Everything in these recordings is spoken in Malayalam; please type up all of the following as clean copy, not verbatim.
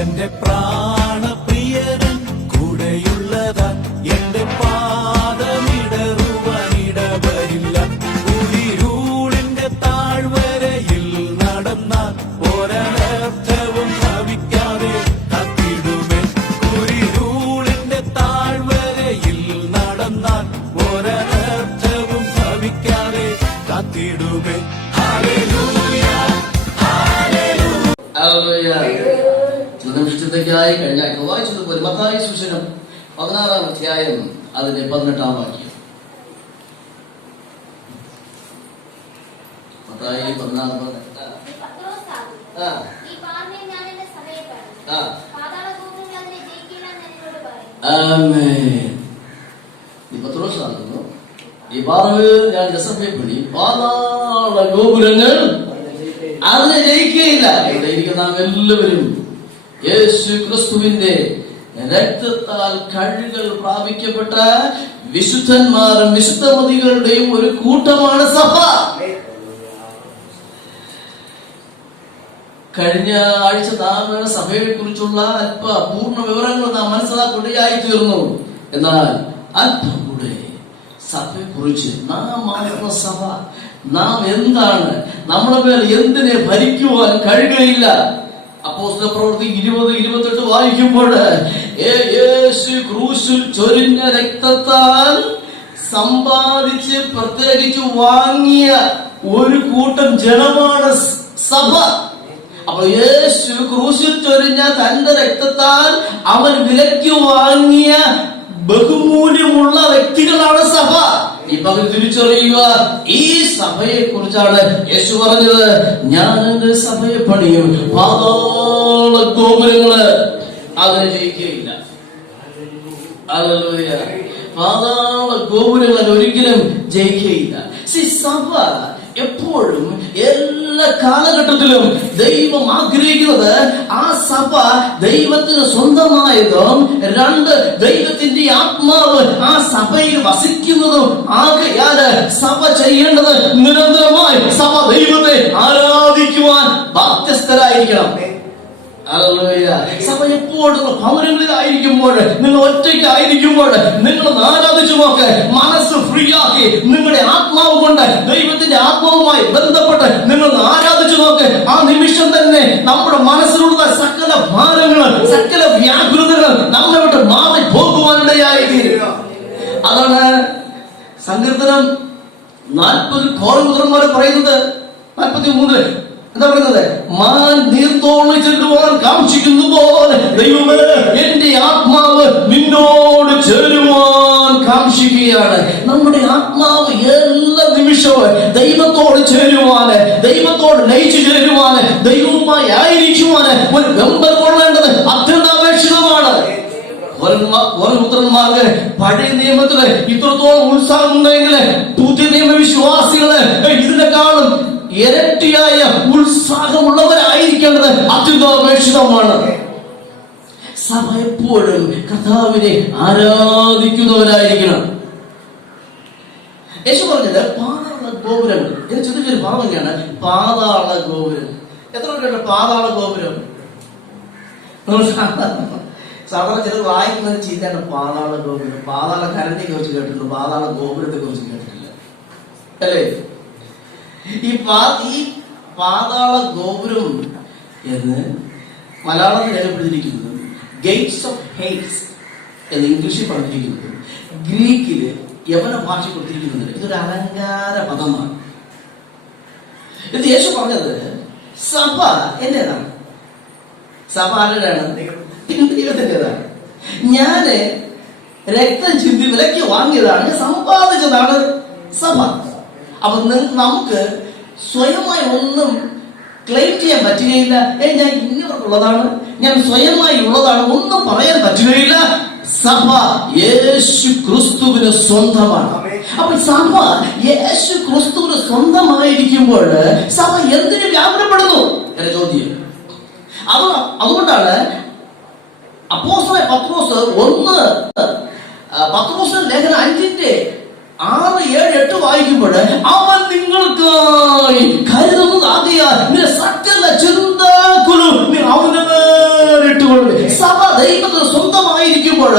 എന്റെ പ്രാണപ്രിയരൻ കൂടെയുള്ളതാ എന്റെ പാദമിടറുവാനിടവരില്ല. കുളിരൂളിന്റെ താഴ്വരയിൽ നടന്നാൽ ഒരനർത്ഥവും ഭവിക്കാതെ കാത്തിടുമേ. കുളിരൂളിന്റെ താഴ്വരയിൽ നടന്നാൽ ഒരനർത്ഥവും ഭവിക്കാതെ കാത്തിടുമേ. Hallelujah hallelujah. നിമിഷത്തേക്കായി കഴിഞ്ഞ വായിച്ചതുപോലെ മത്തായി സുവിശേഷം 16-ാം അധ്യായം അതിന്റെ 18-ാം വാക്യം. മത്തായി 16. പത്രോസാകുന്നു ഈ പാറവിൽ ഞാൻ രസപ്പെടി പാതാള ഗോപുരങ്ങൾ അതിനെ ജയിക്കുകയില്ല. ഇവിടെ ഇരിക്കുന്ന നാം എല്ലാവരും യേശു ക്രിസ്തുവിന്റെ രക്തത്താൽ കഴുകൽ പ്രാപിക്കപ്പെട്ട വിശുദ്ധന്മാരും വിശുദ്ധമതികളുടെയും ഒരു കൂട്ടമാണ് സഭ. കഴിഞ്ഞ ആഴ്ച നാം സഭയെ കുറിച്ചുള്ള അല്പ പൂർണ്ണ വിവരങ്ങൾ നാം മനസ്സിലാക്കുകയായി തീർന്നു. എന്നാൽ അല്പം കൂടെ സഭയെ കുറിച്ച് നാം മാറുന്ന സഭ, നാം എന്താണ്, നമ്മുടെ മേൽ എന്തിനെ ഭരിക്കുവാൻ കഴിയുകയില്ല. അപ്പോസ്തല പ്രവൃത്തി 20-28 വായിക്കുമ്പോൾ യേശു ക്രൂശിൽ ചൊരിഞ്ഞ രക്തത്താൽ സമ്പാദിച്ച് പ്രത്യേകിച്ച് വാങ്ങിയ ഒരു കൂട്ടം ജനമാണ് സഭ. അപ്പൊ യേശു ക്രൂശിൽ ചൊരിഞ്ഞ തന്റെ രക്തത്താൽ അവൻ വിലയ്ക്ക് വാങ്ങിയ ബഹുമൂല്യമുള്ള വ്യക്തികളാണ് സഭ. ഈ പകൽ തിരിച്ചറിയുക, ഈ സഭയെ കുറിച്ചാണ് യേശു പറഞ്ഞത്, ഞാൻ എന്റെ സഭയെ പണിയും പാതാള ഗോപുരങ്ങള് അതിനെ ജയിക്കുകയില്ല. ഹല്ലേലൂയ. പാതാള ഗോപുരങ്ങൾ ഒരിക്കലും ജയിക്കുകയില്ല. സഭ എപ്പോഴും എല്ലാ കാലഘട്ടത്തിലും ദൈവം ആഗ്രഹിക്കുന്നത് ആ സഭ ദൈവത്തിന് സ്വന്തമായതും, രണ്ട്, ദൈവത്തിന്റെ ആത്മാവ് ആ സഭയിൽ വസിക്കുന്നതും ആകയാല് സഭ ചെയ്യേണ്ടത് നിരന്തരമായി സഭ ദൈവത്തെ ആരാധിക്കുവാൻ ബാധ്യസ്ഥരായിരിക്കണം. സഭ എപ്പോഴും ഭവനങ്ങളിലായിരിക്കുമ്പോൾ, നിങ്ങൾ ഒറ്റയ്ക്കായിരിക്കുമ്പോൾ നിങ്ങൾ ആരാധിച്ചു നോക്ക്. മനസ്സ് ഫ്രീ ആക്കി നിങ്ങളുടെ ആത്മാവ് കൊണ്ട് ദൈവത്തിന്റെ ആത്മാവുമായി ബന്ധപ്പെട്ട് നിങ്ങൾ ആരാധിച്ചു നോക്ക്. ആ നിമിഷം തന്നെ നമ്മുടെ മനസ്സിലുള്ള സകല ഭാരങ്ങൾ, സകല വ്യാകുലതകൾ നമ്മെ വിട്ട് മാറി പോകുവാനിടയായി തീരുക. അതാണ് സങ്കീർത്തനം 40 കോർമുദ്രന്മാരെ പറയുന്നത്. 43 എന്താ പറയുന്നത്? മാൻ നീർത്തോളിൽ ചെല്ലുവാൻ കാക്ഷിക്കുന്നു പോലെ ദൈവമേ എന്റെ ആത്മാവ് നിന്നോട് ചേരുവാൻ കാക്ഷിക്കുകയാണ്. നമ്മുടെ ആത്മാവ് എല്ലാ നിമിഷവും ദൈവത്തോട് ചേരുവാന്, ദൈവത്തോട് ലയിച്ചു ചേരുവാന്, ദൈവവുമായി ആയിരിക്കുവാന് ഒരു വെമ്പൽ കൊള്ളേണ്ടത് അത്യന്താപേക്ഷിതമാണ്. പുത്രന്മാർക്ക് പഴയ നിയമത്തില് ഇത്രത്തോളം ഉത്സാഹം ഉണ്ടെങ്കിൽ പുതിയ നിയമ വിശ്വാസികള് ഇതിനെക്കാളും ഇരട്ടിയായ ഉത്സാഹമുള്ളവരായിരിക്കേണ്ടത് അത്യന്താപേക്ഷിതമാണ്. സഭ എപ്പോഴും കർത്താവിനെ ആരാധിക്കുന്നവരായിരിക്കണം. യേശു പറഞ്ഞത് പാതാള ഗോപുരങ്ങൾ. ഇത് ചോദിച്ചൊരു ഭാവം തന്നെയാണ് പാതാള ഗോപുരം. എത്ര പേരുണ്ട് പാതാള ഗോപുരം? സാധാരണ ചിലർ വായിക്കുന്നത് ചെയ്താണ് പാതാള ഗോപുരം. പാതാള കരണ്ടിയെ കുറിച്ച് കേട്ടിട്ടുണ്ട്, പാതാള ഗോപുരത്തെ കുറിച്ച് കേട്ടിട്ടില്ല, അല്ലേ? ഈ പാതാള ഗോപുരം എന്ന് മലയാളത്തിൽ രേഖപ്പെടുത്തിയിരിക്കുന്നത് ഗേറ്റ്സ് ഓഫ് ഹെയ്റ്റ്സ് എന്ന് ഇംഗ്ലീഷിൽ പറഞ്ഞിരിക്കുന്നത്, ഗ്രീക്കില് യവന ഭാഷ കൊടുത്തിരിക്കുന്നത് ഇതൊരു അലങ്കാര പദമാണ്. ഇത് യേശു പറഞ്ഞത് സഭ എന്റേതാണ്. സഭ ആരുടെയാണ്? ദൈവത്തിൻ്റെതാണ്. ഞാന് രക്തം ചിന്തി വിലയ്ക്ക് വാങ്ങിയതാണ്, സമ്പാദിച്ചതാണ് സഭ. അപ്പൊ നമുക്ക് സ്വയമായി ഒന്നും ക്ലെയിം ചെയ്യാൻ പറ്റുകയില്ല. ഞാൻ ഇങ്ങനെയുള്ളതാണ്, ഞാൻ സ്വയമായി ഉള്ളതാണ്, ഒന്നും പറയാൻ പറ്റുകയില്ല. സഭ യേശു ക്രിസ്തുവിന് സ്വന്തമാണ്. അപ്പൊ സഭ യേശു ക്രിസ്തുവിന് സ്വന്തമായിരിക്കുമ്പോൾ സഭ എന്തിനു വ്യാപനപ്പെടുന്നു എന്ന ചോദ്യം. അതുകൊണ്ടാണ് അപ്പോസ്തലനായ പത്രോസ് ലേഖനം 5:6-7-8 വായിക്കുമ്പോൾ അവൻ നിങ്ങൾക്കായി കരുതുന്നത് ആകയാൽ സകല ചിന്താകുലം അവന്റെ മേലിട്ടുകൊള്ളുക. ദൈവത്തിന് സ്വന്തമായിരിക്കുമ്പോൾ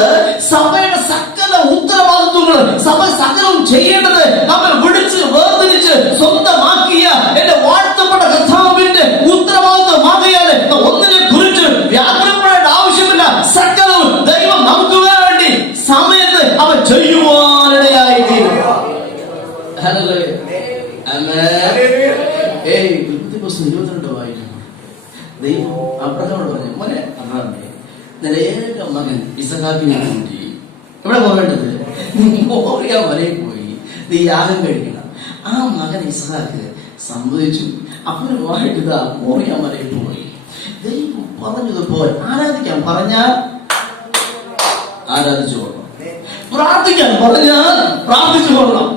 സഭയുടെ സകല ഉത്തരവാദിത്വങ്ങൾ, സഭ സകലവും ചെയ്യേണ്ടത് നമ്മൾ വിളിച്ച് വേർതിരിച്ച് സ്വന്തമാക്കിയ എന്റെ വാഴ്ത്തപ്പെട്ട കർത്താവിന്റെ ഉത്തരവാദിത്വമാകിയാൽ ഒന്നിനെ കുറിച്ച് വ്യാകുലപ്പെടേണ്ട ആവശ്യമില്ല. സകലവും ദൈവം നമുക്ക് വേണ്ടി സമയത്ത് അവ ചെയ്യുവാനിടയായിത്തീരും. പുസ്തകം 22 വായിക്കുന്നു. ദൈവം അബ്രഹാമോട് പറഞ്ഞു, മോനെ അബ്രഹാമേ, നിന്റെ ഏക മകൻ ഇസഹാക്കിനെ കൂട്ടി എവിടെ പോകേണ്ടത്? മോറിയ മലയിൽ പോയി നീ യാഗം കഴിക്കണം. ആ മകൻ ഇസഹാക്ക് സമ്മതിച്ചു. അപ്പനുമായിട്ട് ഇതാ മോറിയ മലയിൽ പോയി. ദൈവം പറഞ്ഞതുപോലെ ആരാധിക്കാൻ പറഞ്ഞാൽ ആരാധിച്ചു കൊള്ളണം, പ്രാർത്ഥിക്കാൻ പറഞ്ഞാൽ പ്രാർത്ഥിച്ചു കൊള്ളണം.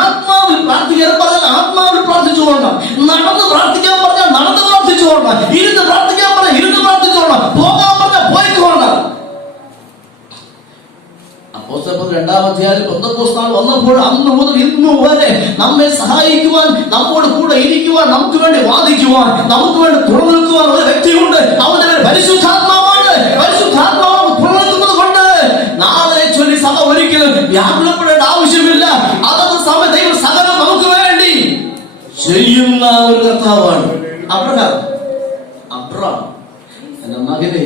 ആത്മാവിൽ പ്രാർത്ഥിക്കാൻ പറഞ്ഞാൽ ആത്മാവിൽ പ്രാർത്ഥിച്ചു കൊള്ളണം. നടന്ന് പ്രാർത്ഥിക്കാൻ പറഞ്ഞാൽ നടന്ന് പ്രാർത്ഥിച്ചു കൊള്ളണം. ഇരുന്ന് പ്രാർത്ഥിക്കാൻ പറഞ്ഞാൽ ഇരുന്ന് പ്രാർത്ഥിച്ചു കൊള്ളണം. പോകാൻ പറഞ്ഞാൽ പോയിക്കൊള്ളണം. അപ്പോസ്തലർ 2-ാം അധ്യായത്തിൽ പെന്തക്കോസ്ത് നാൾ വന്നപ്പോൾ അന്ന് മുതൽ ഇന്നു വരെ നമ്മെ സഹായിക്കുവാൻ, നമ്മോട് കൂടെ ഇരിക്കുവാൻ, നമുക്ക് വേണ്ടി വാദിക്കുവാൻ, നമുക്ക് വേണ്ടി തുറന്നു നിൽക്കുവാൻ ഒരു വ്യക്തിയുണ്ട്. അവന്റെ പേര് പരിശുദ്ധാത്മാവാണ്. പരിശുദ്ധാത്മാവ് തുറന്നത് കൊണ്ട് നാളെ ചൊല്ലി സഭ ഒരിക്കലും വ്യാകുലപ്പെടേണ്ട ആവശ്യമില്ല. അതത് സമയം ദൈവം സകലം നമുക്ക് വേണ്ടി ചെയ്യുന്ന ഒരു കർത്താവാണ്. അബ്രഹാം എന്റെ മകനെ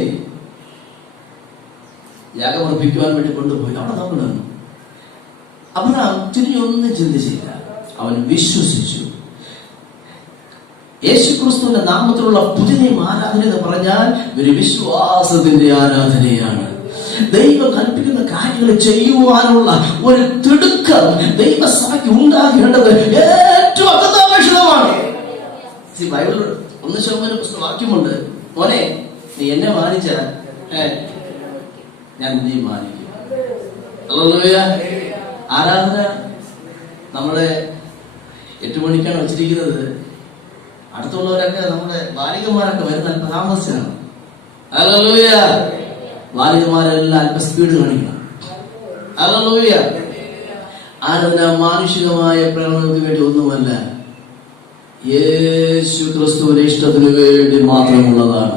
യാഗമർപ്പിക്കുവാൻ വേണ്ടി കൊണ്ടുപോയി. അവിടെ നമ്മൾ അബ്രഹാം തിരിഞ്ഞൊന്നും ചിന്തിച്ചില്ല. അവൻ വിശ്വസിച്ചു. യേശുക്രിസ്തുവിന്റെ നാമത്തിലുള്ള പുതിയ ആരാധന എന്ന് പറഞ്ഞാൽ ഒരു വിശ്വാസത്തിന്റെ ആരാധനയാണ്. ദൈവം കൽപ്പിക്കുന്ന കാര്യങ്ങൾ ചെയ്യുവാനുള്ള ഒരു തിടുക്കം ദൈവസഭയ്ക്ക് ഉണ്ടാകേണ്ടത് ഏറ്റവും അത്യന്താപേക്ഷിതമാണ്. ബൈബിളിൽ 1 ശതമാനം പുസ്തകം വാക്യമുണ്ട്, മോനെ നീ എന്നെ മാനിച്ചാൽ ഞാൻ നീ മാനിക്കും. ഹല്ലേലൂയ. ആരാധന നമ്മളെ 8 മണിക്കാണ് വെച്ചിരിക്കുന്നത്. അടുത്തുള്ളവരൊക്കെ നമ്മുടെ ബാലികന്മാരൊക്കെ വരുന്ന താമസിച്ചാണ്. ഹല്ലേലൂയ. ബാലികന്മാരെല്ലാം അല്പ സ്പീഡ് കാണിക്കണം. ഹല്ലേലൂയ. ആരാധന മാനുഷികമായ പ്രേരണകൾക്ക് വേണ്ടി ഒന്നുമല്ല, യേശു ക്രിസ്തുവിന്റെ ഇഷ്ടത്തിന് വേണ്ടി മാത്രമുള്ളതാണ്.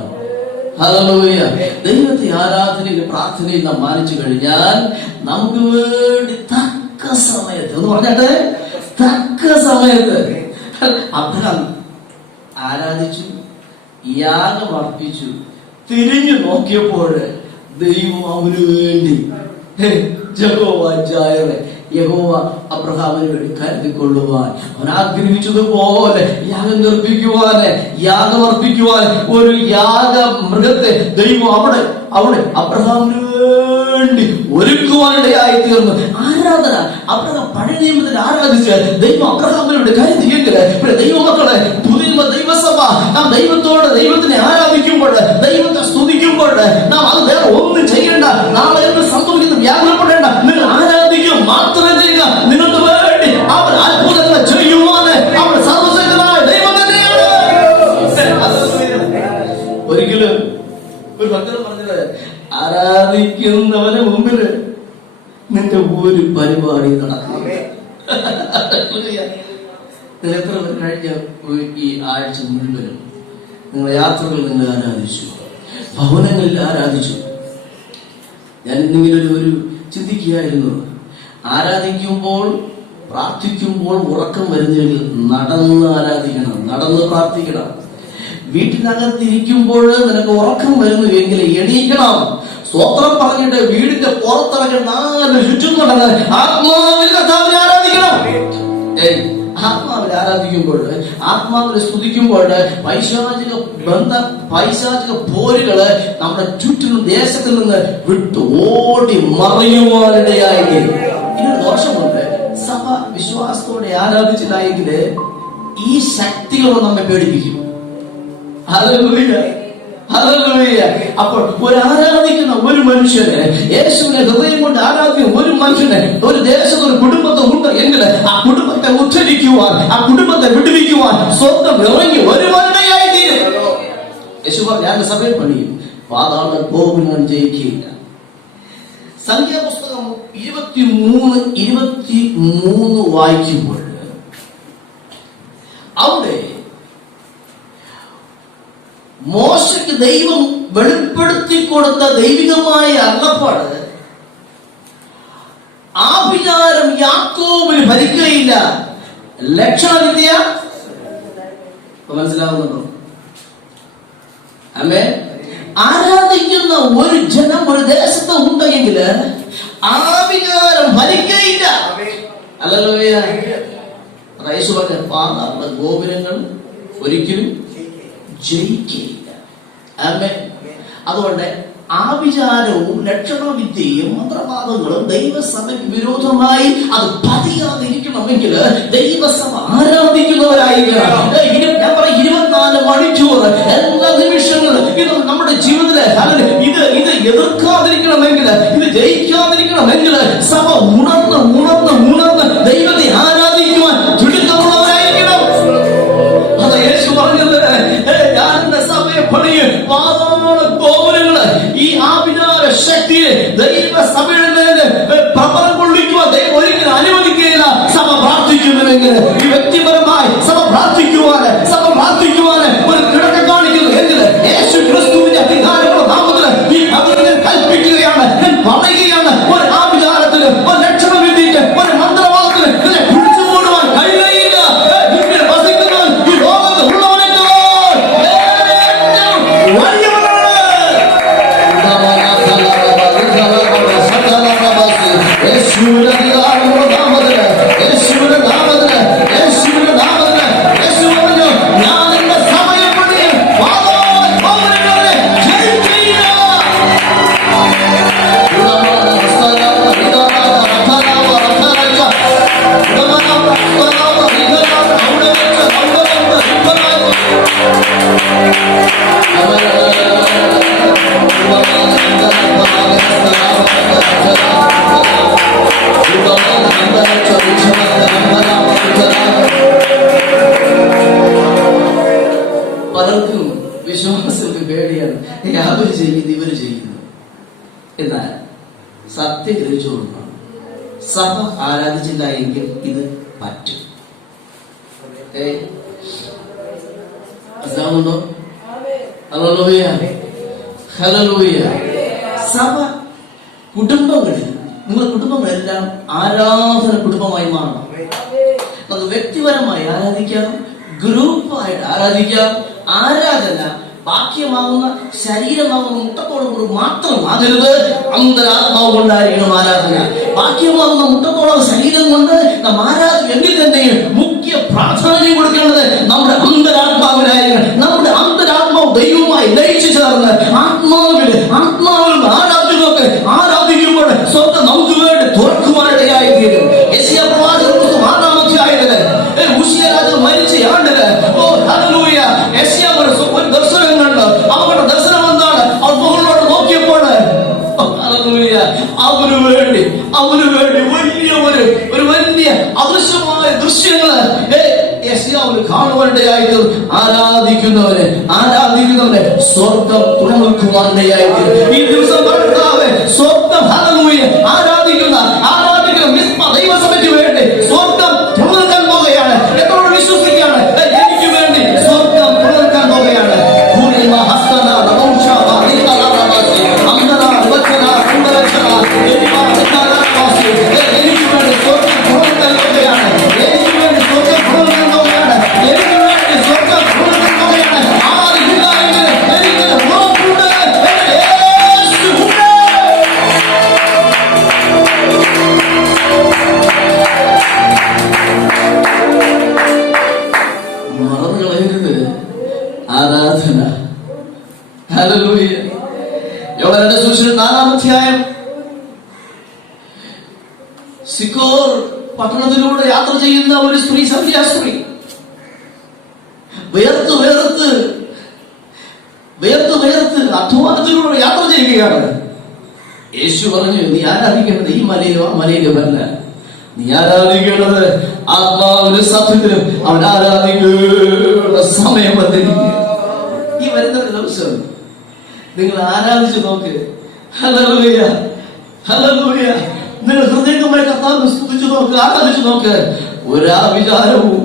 ഹല്ലേലൂയ. ദൈവത്തെ ആരാധനയിൽ പ്രാർത്ഥനയിൽ നാം മാനിച്ചു കഴിഞ്ഞാൽ നമുക്ക് വേണ്ടി തക്ക സമയത്ത്, ഒന്ന് പറഞ്ഞാട്ടെ, തക്ക സമയത്ത് അബ്രഹാം ആരാധിച്ചു, യാഗം അർപ്പിച്ചു. തിരിഞ്ഞു നോക്കിയപ്പോൾ ദൈവം അവന് വേണ്ടി യഹോവ അബ്രഹാമിന് വേണ്ടി കരുതിക്കൊള്ളുവാൻ, അവൻ ആഗ്രഹിച്ചതുപോലെ യാഗം നിർപ്പിക്കുവാന്, യാഗമർപ്പിക്കുവാൻ ഒരു യാഗ മൃഗത്തെ ദൈവം അവിടെ അബ്രഹാമിന് വേണ്ടി ഒരുക്കുവാനിടയായി തീർന്നു. ആരാധന അബ്രഹാം പഴയ നിയമത്തിൽ ആരാധിച്ച് ദൈവം അബ്രഹാമിന് വേണ്ടി കരുതിയെങ്കിൽ ദൈവമക്കളെ പുതിയ ദൈവസഭ നാം ദൈവത്തിനെ ആരാധിക്കുമ്പോൾ, ദൈവത്തെ സ്തുതിക്കുമ്പോൾ നാം അത് വേറെ ഒന്നും ചെയ്യേണ്ട, നാളെ എന്ത് സംഭവിക്കുന്നു വ്യാകുലപ്പെടേണ്ട. നിങ്ങൾ ആരാധിക്കുക മാത്രമേ ചെയ്യുക. നിങ്ങൾക്ക് വേണ്ടി അവൻ അത്ഭുതങ്ങൾ ചെയ്യുവാന് അവൻ സർവശക്തനായ ദൈവം തന്നെയാണ്. ഒരിക്കലും ഒരു ഭക്തൻ പറഞ്ഞത്, ആരാധിക്കുന്നവന് മുമ്പിൽ നിന്റെ ഒരു പരിപാടി നടക്കും. എത്ര കഴിഞ്ഞ ഈ ആഴ്ച മുഴുവനും നിങ്ങളുടെ യാത്രകളിൽ നിങ്ങൾ ആരാധിച്ചു, ഭവനങ്ങളിൽ ആരാധിച്ചു. ഞാൻ ഇന്നിങ്ങനെ ഒരു ചിന്തിക്കുകയായിരുന്നു, ആരാധിക്കുമ്പോൾ പ്രാർത്ഥിക്കുമ്പോൾ ഉറക്കം വരുന്നെങ്കിൽ നടന്ന് ആരാധിക്കണം, നടന്ന് പ്രാർത്ഥിക്കണം. വീട്ടിനകത്തിരിക്കുമ്പോൾ നിനക്ക് ഉറക്കം വരുന്നു എങ്കിൽ എണീക്കണം, സ്തോത്രം പറഞ്ഞിട്ട് വീടിന്റെ പുറത്തിറങ്ങി 4 ചുറ്റും നടന്ന് ആത്മാവിൽ കർത്താവിനെ ആരാധിക്കണം. ആത്മാവിൽ ആരാധിക്കുമ്പോൾ, ആത്മാവിൽ സ്തുതിക്കുമ്പോൾ പൈശാചിക പോരുകള് നമ്മുടെ ചുറ്റിനും ദേശത്തിൽ നിന്ന് വിട്ടു ഓടി മറയുവാനിടയായി. ഇതിന് ദോഷമുണ്ട്. സഭ വിശ്വാസത്തോടെ ആരാധിച്ചില്ലായെങ്കിൽ ഈ ശക്തികൾ നമ്മെ പേടിപ്പിക്കും. Hallelujah, hallelujah. അപ്പോൾ ഒരു ആരാധിക്കുന്ന ഒരു മനുഷ്യന്, യേശുവിനെ ഹൃദയം കൊണ്ട് ആരാധിക്കുന്ന ഒരു മനുഷ്യന്, ഒരു ദേശത്ത് ഒരു കുടുംബത്തെ ഉണ്ട് എങ്കിൽ ആ കുടുംബത്തെ ഉദ്ധരിക്കുവാൻ, ആ കുടുംബത്തെ വിടുവിക്കുവാൻ സ്വന്തം ഇറങ്ങി വരുവാനിടയായി തീരും. യേശു ഞാൻ സഭയിൽ പണിയും, പാതാള ഗോപുരം ഞാൻ ജയിക്കുകയില്ല. സംഖ്യാപുസ്തകം 23 വായിക്കുമ്പോൾ അവിടെ മോശയ്ക്ക് ദൈവം വെളിപ്പെടുത്തി കൊടുത്ത ദൈവികമായ അരുളപ്പാട് ആഭിചാരം യാക്കോബിന് ഭരിക്കുകയില്ല. ലക്ഷണവിദ്യ മനസ്സിലാവുന്നുണ്ടോ? ആമേൻ. ആരാധിക്കുന്ന ഒരു ജനം ഒരു ദേശത്ത് ഉണ്ടെങ്കിൽ ആഭിചാരം ഭരിക്കുകയില്ല. ഹല്ലേലൂയ. ഗോപുരങ്ങൾ ഒരിക്കലും ജയിക്കുകയില്ല. ആമേൻ. അതുകൊണ്ട് ആഭിചാരവും ലക്ഷണവിദ്യയും മന്ത്രവാദങ്ങളും ദൈവസഭയ്ക്ക് വിരോധമായി അത് പതിയാതിരിക്കണമെങ്കിൽ ദൈവസഭ ആരാധിക്കുന്നവരായിരിക്കണം. 24 മണിക്കൂർ എല്ലാ നിമിഷങ്ങളും ഇത് നമ്മുടെ ജീവിതത്തിലെ ഇത് എതിർക്കാതിരിക്കണമെങ്കിൽ, ഇത് ജയിക്കാതിരിക്കണമെങ്കിൽ സഭ ഉണർന്ന് ദൈവത്തെ ആരാധിക്കുവാൻ തുടിത്തമുള്ളവരായിരിക്കണം. അത് യേശു പറഞ്ഞത്, ഞാൻ എന്റെ സഭയെ പണിയും ഗോപുരങ്ങള് ഈ ആഭിചാര ശക്തിയെ ദൈവസഭയുടെ മേല് പ്രബലം കൊള്ളിക്കുവാൻ ദൈവം ഒരിക്കലും അനുവദിക്കുകയില്ല. സഭ പ്രാർത്ഥിക്കുന്നുവെങ്കിൽ, ഈ വ്യക്തിപരമായി സഭ പ്രാർത്ഥിക്കുവാന് ഒരു കിടക്ക കാണിക്കുന്നു എങ്കിൽ യേശു ക്രിസ്തുവിന്റെ അധികാരമുള്ള നാമത്തിൽ ഈ അതിനെ കൽപ്പിക്കുകയാണ്, ഞാൻ പറയുകയാണ്. ഒരു ആഭിചാരത്തിന്, ഒരു ലക്ഷണവിദ്യക്ക്, ഒരു മന്ത്രവാദത്തിന് ഇതിനെ പിടിച്ചു മൂടുവാൻ കഴിയുകയില്ല. ഇതിൽ വസിക്കുന്നവൻ ഈ ലോകത്ത് ഉള്ളവനേക്കാൾ പലർക്കും വിശ്വാസത്തിന് പേടിയാണ്. അവര് ചെയ്യുന്നത് ഇവര് ചെയ്യുന്നു. എന്നാൽ സത്യം ഗ്രഹിച്ചുകൊണ്ടാണ് സഭ ആരാധിച്ചില്ല എങ്കിൽ ഇത് പറ്റും. മനസ്സിലാവുന്നുണ്ടോ? Hallelujah, hallelujah. സഭ കുടുംബങ്ങളിൽ, നിങ്ങളുടെ കുടുംബങ്ങളെല്ലാം ആരാധന കുടുംബമായി മാറണം. നമുക്ക് വ്യക്തിപരമായി ആരാധിക്കാം, ഗ്രൂപ്പായിട്ട് ആരാധിക്കാം. ആരാധന ബാഹ്യമാകുന്ന ശരീരമാകുന്ന മുട്ടത്തോടുകൂടി മാത്രമാകരുത്, അന്തരാത്മാവ് കൊണ്ടായിരിക്കണം ആരാധന. ബാഹ്യമാകുന്ന മുട്ടത്തോളം ശരീരം കൊണ്ട് നാം ആരാധിക്കുമെങ്കിൽ തന്നെയും മുഖ്യ പ്രാധാന്യം കൊടുക്കേണ്ടത് നമ്മുടെ അന്തരാത്മാവിനായിരിക്കണം. നമ്മുടെ അന്തരാത്മാവ് ദൈവവുമായി ലയിച്ചു ചേർന്ന് ആത്മാവിൽ ആരാധിക്കുന്നൊക്കെ ആരാധിക്കുമ്പോൾ സ്വന്തം നമുക്ക് വേണ്ടി തുറക്കുവാനിടയായി തീരും. യെശയ്യാ പ്രവാചകൻ പുസ്തകം 6-ാം അധ്യായത്തില് ഉസിയ രാജാവ് മരിച്ച ആണ്ടില് ഹല്ലേലൂയ യെശയ്യാ ഒരു ദർശനം കണ്ടു. അവരുടെ ദർശനം എന്താണ്? അവർ മുകളിലോട്ട് നോക്കിയപ്പോൾ ഹല്ലേലൂയ അവന് വേണ്ടി വലിയ അദൃശ്യമായ ദൃശ്യങ്ങള് യെശയ്യാവിന് കാണുവാനിടയായിട്ട് ആരാധിക്കുന്നവരെ സ്വർഗം തുറക്കുവാനിടയായിട്ട് ഈ ദിവസം ഭർത്താവ് സ്വർഗം ഹല്ലേലൂയ ആരാധിക്കുന്ന ദൈവസഭയ്ക്ക് വേണ്ടി സ്വർഗം തുറക്കാൻ പോവുകയാണ്. എന്നോട് വിശ്വസിക്കുകയാണ്, എനിക്ക് വേണ്ടി സ്വർഗം തുറക്കാൻ പോവുകയാണ്. ആരാധന. ഹല്ലേലൂയ. യോഹന്നാന്റെ സുവിശേഷം 4-ാം അധ്യായം. സിക്കോർ പട്ടണത്തിലൂടെ യാത്ര ചെയ്യുന്ന ഒരു സ്ത്രീ, സന്ധ്യാസ്ത്രീ, വേർത്ത് അധ്വാനത്തിലൂടെ യാത്ര ചെയ്യുകയാണ്. യേശു പറഞ്ഞു, നീ ആരാധിക്കേണ്ടത് ഈ മലയിലോ ആ മലയിലോ അല്ല, നീ ആരാധിക്കേണ്ടത് ആത്മാവിന് സത്യത്തിലും അവൻ ആരാധിക്കേണ്ട സമയം വന്നിരിക്കുക. ഈ വരുന്ന ദിവസം നിങ്ങൾ ആരാധിച്ചു നോക്ക്. Hallelujah, hallelujah. നിങ്ങൾ ഹൃദയമായി കർത്താവിനെ സ്തുതിച്ചു നോക്ക്, ആരാധിച്ചു നോക്ക്. ഒരാവിചാരവും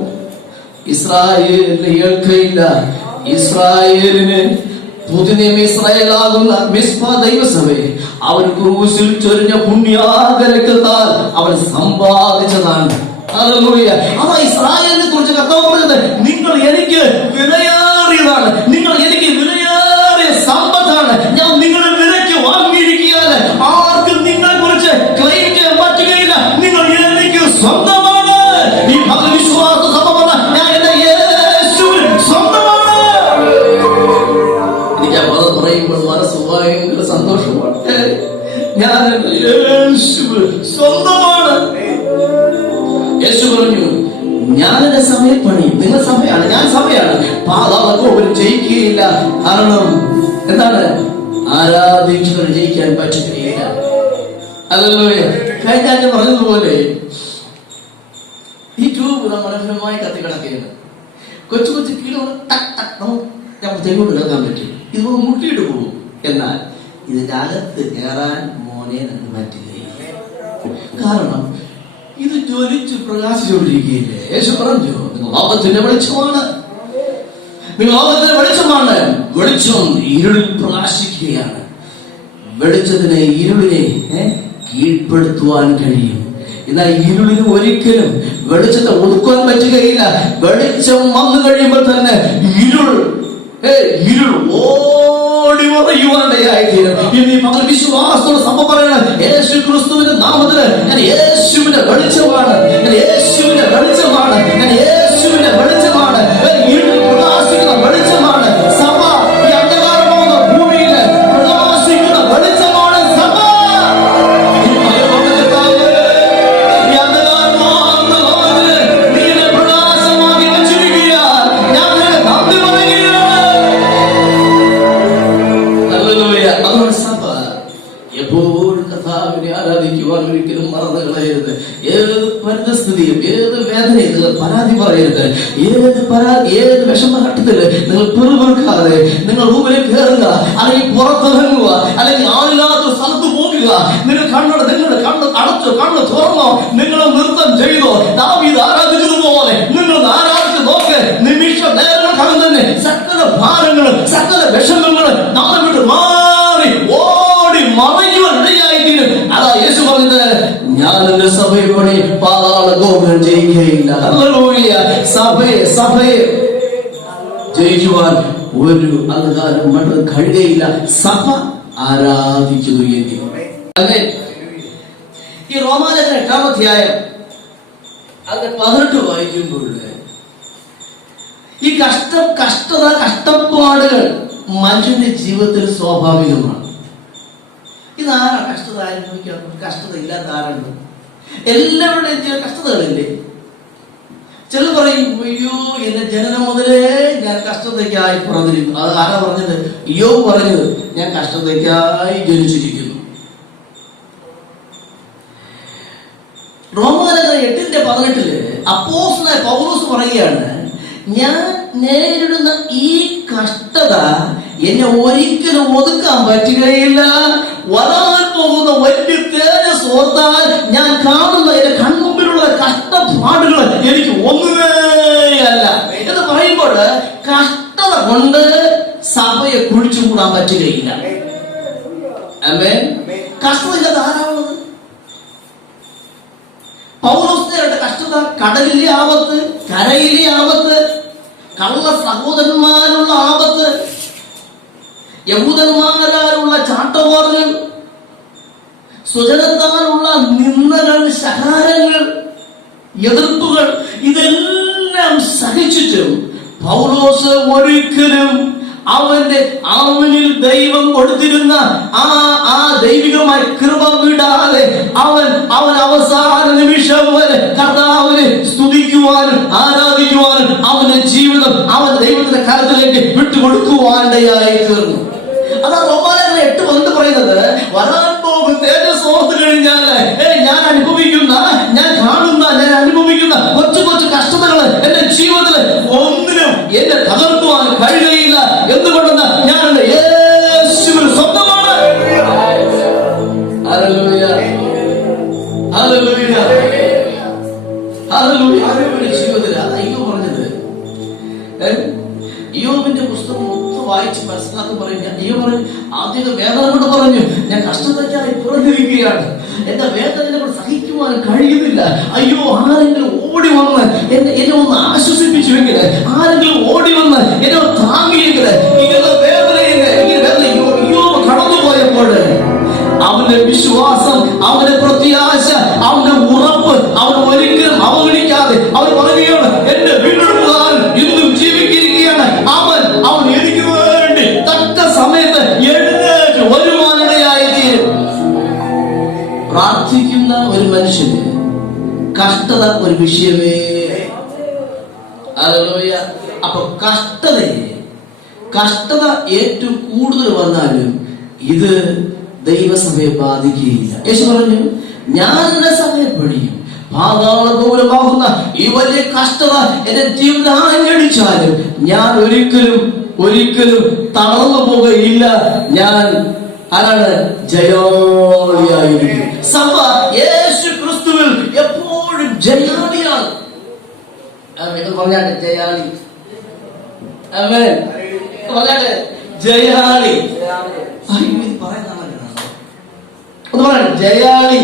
ഇസ്രായേലിന് ഏൽക്കയില്ല. ഇസ്രായേലിന് പുതിയ ഇസ്രായേലാകുന്ന മിസ്പ ദൈവസഭയെ അവൻ ക്രൂശിൽ ചൊരിഞ്ഞ പുണ്യാഗരക്തത്താൽ അവൻ സമ്പാദിച്ചതാണ്. ഹല്ലേലൂയ. അതാ ഇസ്രായേലിനെ കുറിച്ച് കർത്താവ് പറഞ്ഞത്, നിങ്ങൾ എനിക്ക് വിലയേറിയതാണ്, നിങ്ങൾ എനിക്ക് വിലയേറിയ സമ്പത്താണ്, ഞാൻ നിങ്ങളെ വിലയ്ക്ക് വാങ്ങിയിരിക്കുകയാണ്. ആർക്കും നിങ്ങളെ കുറിച്ച് ക്ലെയിം ചെയ്യാൻ പറ്റുകയില്ല, നിങ്ങൾ എനിക്ക് സ്വന്തമാണ്. ഈ വിശ്വാസ സഭ ഞാൻ എന്റെ യേശുവിന് സ്വന്തമാണ്. എനിക്ക് ആ പദം പറയുമ്പോൾ മനസ്സ് ഭയങ്കര സന്തോഷമാണ്. ഞാൻ എന്റെ യേശുവിന് സ്വന്തമാണ്. യേശു പറഞ്ഞു, ഞാൻ എന്റെ സഭയെ പണിയും. നിങ്ങൾ സഭയാണ്, ഞാൻ സഭയാണ്. പാതാളഗോപുരം ജയിക്കുകയില്ല. കാരണം എന്താണ്? ആരാധിച്ചവർ ജയിക്കാൻ പറ്റുകയില്ല. ഹല്ലേലൂയ. കഴിഞ്ഞ ആഴ്ച പറഞ്ഞതുപോലെ ഈ ട്യൂബ് മനോഹരമായി കത്തിക്കിടക്കുകയാണ്. കൊച്ചു കൊച്ചു കീഴ് നമുക്ക് തെരുവോട്ട് കേൾക്കാൻ പറ്റും. ഇത് മുട്ടിയിട്ട് പോകും. എന്നാൽ ഇതിന്റെ അകത്ത് കയറാൻ മോനെ നമുക്ക് പറ്റുകയില്ല. കാരണം ഇത് ജ്വലിച്ച് പ്രകാശിച്ചുകൊണ്ടിരിക്കുകയില്ലേ. യേശു പറഞ്ഞു, നിങ്ങൾ ലോകത്തിന്റെ വെളിച്ചമാണ്, നിങ്ങൾ ലോകത്തിന്റെ വെളിച്ചമാണ്. വെളിച്ചം ഇരുളിൽ പ്രകാശിക്കുകയാണ്. വെളിച്ചത്തിന് ഇരുളിനെ കീഴ്പ്പെടുത്തുവാൻ കഴിയും. എന്നാൽ ഇരുളിന് ഒരിക്കലും വെളിച്ചത്തെ ഒതുക്കുവാൻ പറ്റുകയില്ല. വെളിച്ചം വന്നു കഴിയുമ്പോൾ തന്നെ ഇരുൾ ഓടി മറയുവാണ്ടായിത്തീരും. ഇനി മകൾ വിശ്വാസത്തോടെ സംഭവം പറയണം, യേശു ക്രിസ്തുവിന്റെ നാമത്തില് ഞാൻ യേശുവിന്റെ വെളിച്ചമാണ്, ഞാൻ യേശുവിന്റെ വെളിച്ചമാണ്, ഞാൻ യേശുവിന്റെ വെളിച്ചമാണ്, ഇരുളിൽ പ്രകാശിക്കുന്ന വെളിച്ചമാണ് സഭ. ഈ അന്ധകാരമാകുന്ന ഭൂമിയില് പ്രകാശിക്കുന്ന വെളിച്ചമാണ് സഭ. ഈ അന്ധകാരമാകുന്ന ലോകത്തില് നീ എന്നെ പ്രകാശമാക്കി വെച്ചിരിക്കുക. ഞാൻ നിനക്ക് നന്ദി പറയുകയാണ്. അതുകൊണ്ട് സഭ എപ്പോഴും കർത്താവിനെ ആരാധിക്കുവാൻ ഒരിക്കലും മറന്നു കളയരുത്. ഏത് പരിതസ്ഥിതിയും ഏത് വേദനയും നിങ്ങൾ പരാതി പറയരുത്. ഏത് വിഷമഘട്ടത്തില് നിങ്ങൾ പിറുപിറുക്കാതെ നിങ്ങൾ റൂമിലേക്ക് കയറുക, അല്ലെങ്കിൽ പുറത്തിറങ്ങുക, അല്ലെങ്കിൽ ആളില്ലാത്ത സ്ഥലത്ത് പോകുക. നിങ്ങൾ നിങ്ങളുടെ കണ്ണ് അടച്ചോ, കണ്ണ് തുറന്നോ, നിങ്ങൾ നൃത്തം ചെയ്തോ, ദാവീദ് ആരാധിച്ചതുപോലെ നിങ്ങൾ ആരാധിച്ച് നോക്ക്. നിമിഷ നേരങ്ങൾക്കകം തന്നെ സകല ഭാരങ്ങളും സകല വിഷമങ്ങളും നാളെ വിട്ട് മാറി ഓടി മറയുവാൻ ഇടയായിത്തീരും. അതാ യേശു പറഞ്ഞത്, ഞാൻ എന്റെ സഭയെ പണി, പാതാളഗോപുരം ജയിക്കുകയില്ല. ഹല്ലേലൂയ. സഭയെ ജയിക്കുവാൻ ഒരു അധികാരം മറ്റും കഴിയുകയില്ല. സഭ ആരാധിക്കുന്നു എങ്കിൽ അല്ലേ. ഈ റോമാലേഖനം 8-ാം അധ്യായം അതിന്റെ 18 വായിക്കുമ്പോൾ ഈ കഷ്ടപ്പാടുകൾ മനുഷ്യന്റെ ജീവിതത്തിൽ സ്വാഭാവികമാണ്. ഇതാരാ കഷ്ടത അനുഭവിക്കാൻ? കഷ്ടത ഇല്ലാത്ത ആരുണ്ട്? എല്ലാവരുടെയും ചില കഷ്ടതകളില്ലേ? ചിലർ പറയും, അയ്യോ എന്റെ ജനനം മുതലേ ഞാൻ കഷ്ടതയ്ക്കായി പറഞ്ഞിരിക്കുന്നു. അത് ആരാ പറഞ്ഞത്? യോബ് പറഞ്ഞത്, ഞാൻ കഷ്ടതയ്ക്കായി ജനിച്ചിരിക്കുന്നു. റോമാലേഖനം 8-ന്റെ 18 അപ്പോസ്തലനായ പൗലോസ് പറയുകയാണ്, ഞാൻ നേരിടുന്ന ഈ കഷ്ടത എന്നെ ഒരിക്കലും ഒതുക്കാൻ പറ്റുകയില്ല. വരാൻ പോകുന്ന വലിയ തേജസ് ഓർത്താൽ ഞാൻ കാണുന്ന എന്റെ കൺമുമ്പിലുള്ള കഷ്ടപ്പാടുകൾ എനിക്ക് ഒന്നുമേയല്ല എന്ന് പറയുമ്പോൾ കഷ്ടത കൊണ്ട് സഭയെ കുഴിച്ചുകൂടാൻ പറ്റുകയില്ല. ആമേൻ. കഷ്ടത ധാരാളമുള്ളത്. പൗലോസിന്റെ കഷ്ടത കടലിലെ ആപത്ത്, കരയിലെ ആപത്ത്, കള്ള സഹോദരന്മാരുള്ള ആപത്ത്, യഹൂദന്മാരാലുള്ള ചാട്ടവാറുകൾ, സ്വജനത്താലുള്ള നിന്ദകൾ, ശകാരങ്ങൾ, എതിർപ്പുകൾ, ഇതെല്ലാം സഹിച്ചിട്ടും പൗലോസ് ഒരിക്കലും അവനിൽ ദൈവം കൊടുത്തിരുന്ന ആ ദൈവികമായ കൃപ വിടാതെ അവൻ അവസാന നിമിഷം വരെ കർത്താവിനെ സ്തുതിക്കുവാനും ആരാധിക്കുവാനും അവന്റെ ജീവിതം അവൻ ദൈവത്തിന്റെ കരത്തിലേക്ക് വിട്ടുകൊടുക്കുവാനിടയായി തീർന്നു. അതാ റോമാലേഖനം 8:1 പറയുന്നത്, വരാൻ പോകും തേജസ് ഓർത്തു കഴിഞ്ഞാൽ ഞാൻ കാണുന്ന ഞാൻ അനുഭവിക്കുന്ന കൊച്ചു കൊച്ചു കഷ്ടതകൾ എന്റെ ജീവിതത്തിൽ ഒന്നിനും എന്നെ തകർത്തുവാൻ കഴിയുകയില്ല. എന്തുകൊണ്ടെന്ന് ഞാൻ എന്റെ യേശുവിന് സ്വന്തമാണ്. Hallelujah, hallelujah, hallelujah. ജീവിതത്തിൽ അതാ അയ്യോ പറഞ്ഞത്. യോബിന്റെ പുസ്തകം അദ്ദേഹം വേദന കൊണ്ട് പറഞ്ഞു, ഞാൻ കഷ്ടതയ്ക്കായി പുറത്തിരിക്കുകയാണ്, എന്റെ വേദന കൊണ്ട് സഹിക്കുവാൻ കഴിയുന്നില്ല. അയ്യോ, ആരെങ്കിലും ഓടി വന്ന് എന്നെ ഒന്ന് ആശ്വസിപ്പിച്ചുവെങ്കിൽ, ആരെങ്കിലും ഓടി വന്ന് എന്നെ താങ്ങിയെങ്കിൽ, ഇങ്ങനെ വേദനയോ കടന്നു പോയപ്പോൾ അവന്റെ വിശ്വാസം, അവന്റെ പ്രത്യാശ, അവന്റെ ഉറപ്പ് അവൻ ഒരിക്കലും അവഗണിക്കാതെ അവൻ പറയുകയാണ്, എന്റെ വീണ്ടെടുപ്പുകാരൻ ഇന്നും ജീവിച്ചിരിക്കുകയാണ്. അവൻ എനിക്ക് വേണ്ടി തക്ക സമയത്ത് എഴുന്നേറ്റ് വരുവാനിടയായി തീരും. പ്രാർത്ഥിക്കുന്ന ഒരു മനുഷ്യന് കഷ്ടത ഒരു വിഷയമേ. ഹല്ലേലൂയ. അപ്പൊ കഷ്ടത ഏറ്റവും കൂടുതൽ വന്നാലും ഇത് ദൈവസഭയെ ബാധിക്കുകയില്ല. യേശു പറഞ്ഞു, ഞാൻ എന്റെ സഭയെ പണിയും, പാതാളഗോപുരമാകുന്ന ഈ വലിയ കഷ്ടത എന്റെ ജീവിതം ആഞ്ഞടിച്ചാലും ഞാൻ ഒരിക്കലും തളർന്നു പോകുകയില്ല. ഞാൻ ആരാണ്? ജയാളിയായിരിക്കും. സഭ യേശു ക്രിസ്തുവിൽ എപ്പോഴും ജയാളിയാണ്. പറഞ്ഞാട്ടെ, ജയാളി. പറഞ്ഞാട്ടെ, ജയാളി. ജയാളി.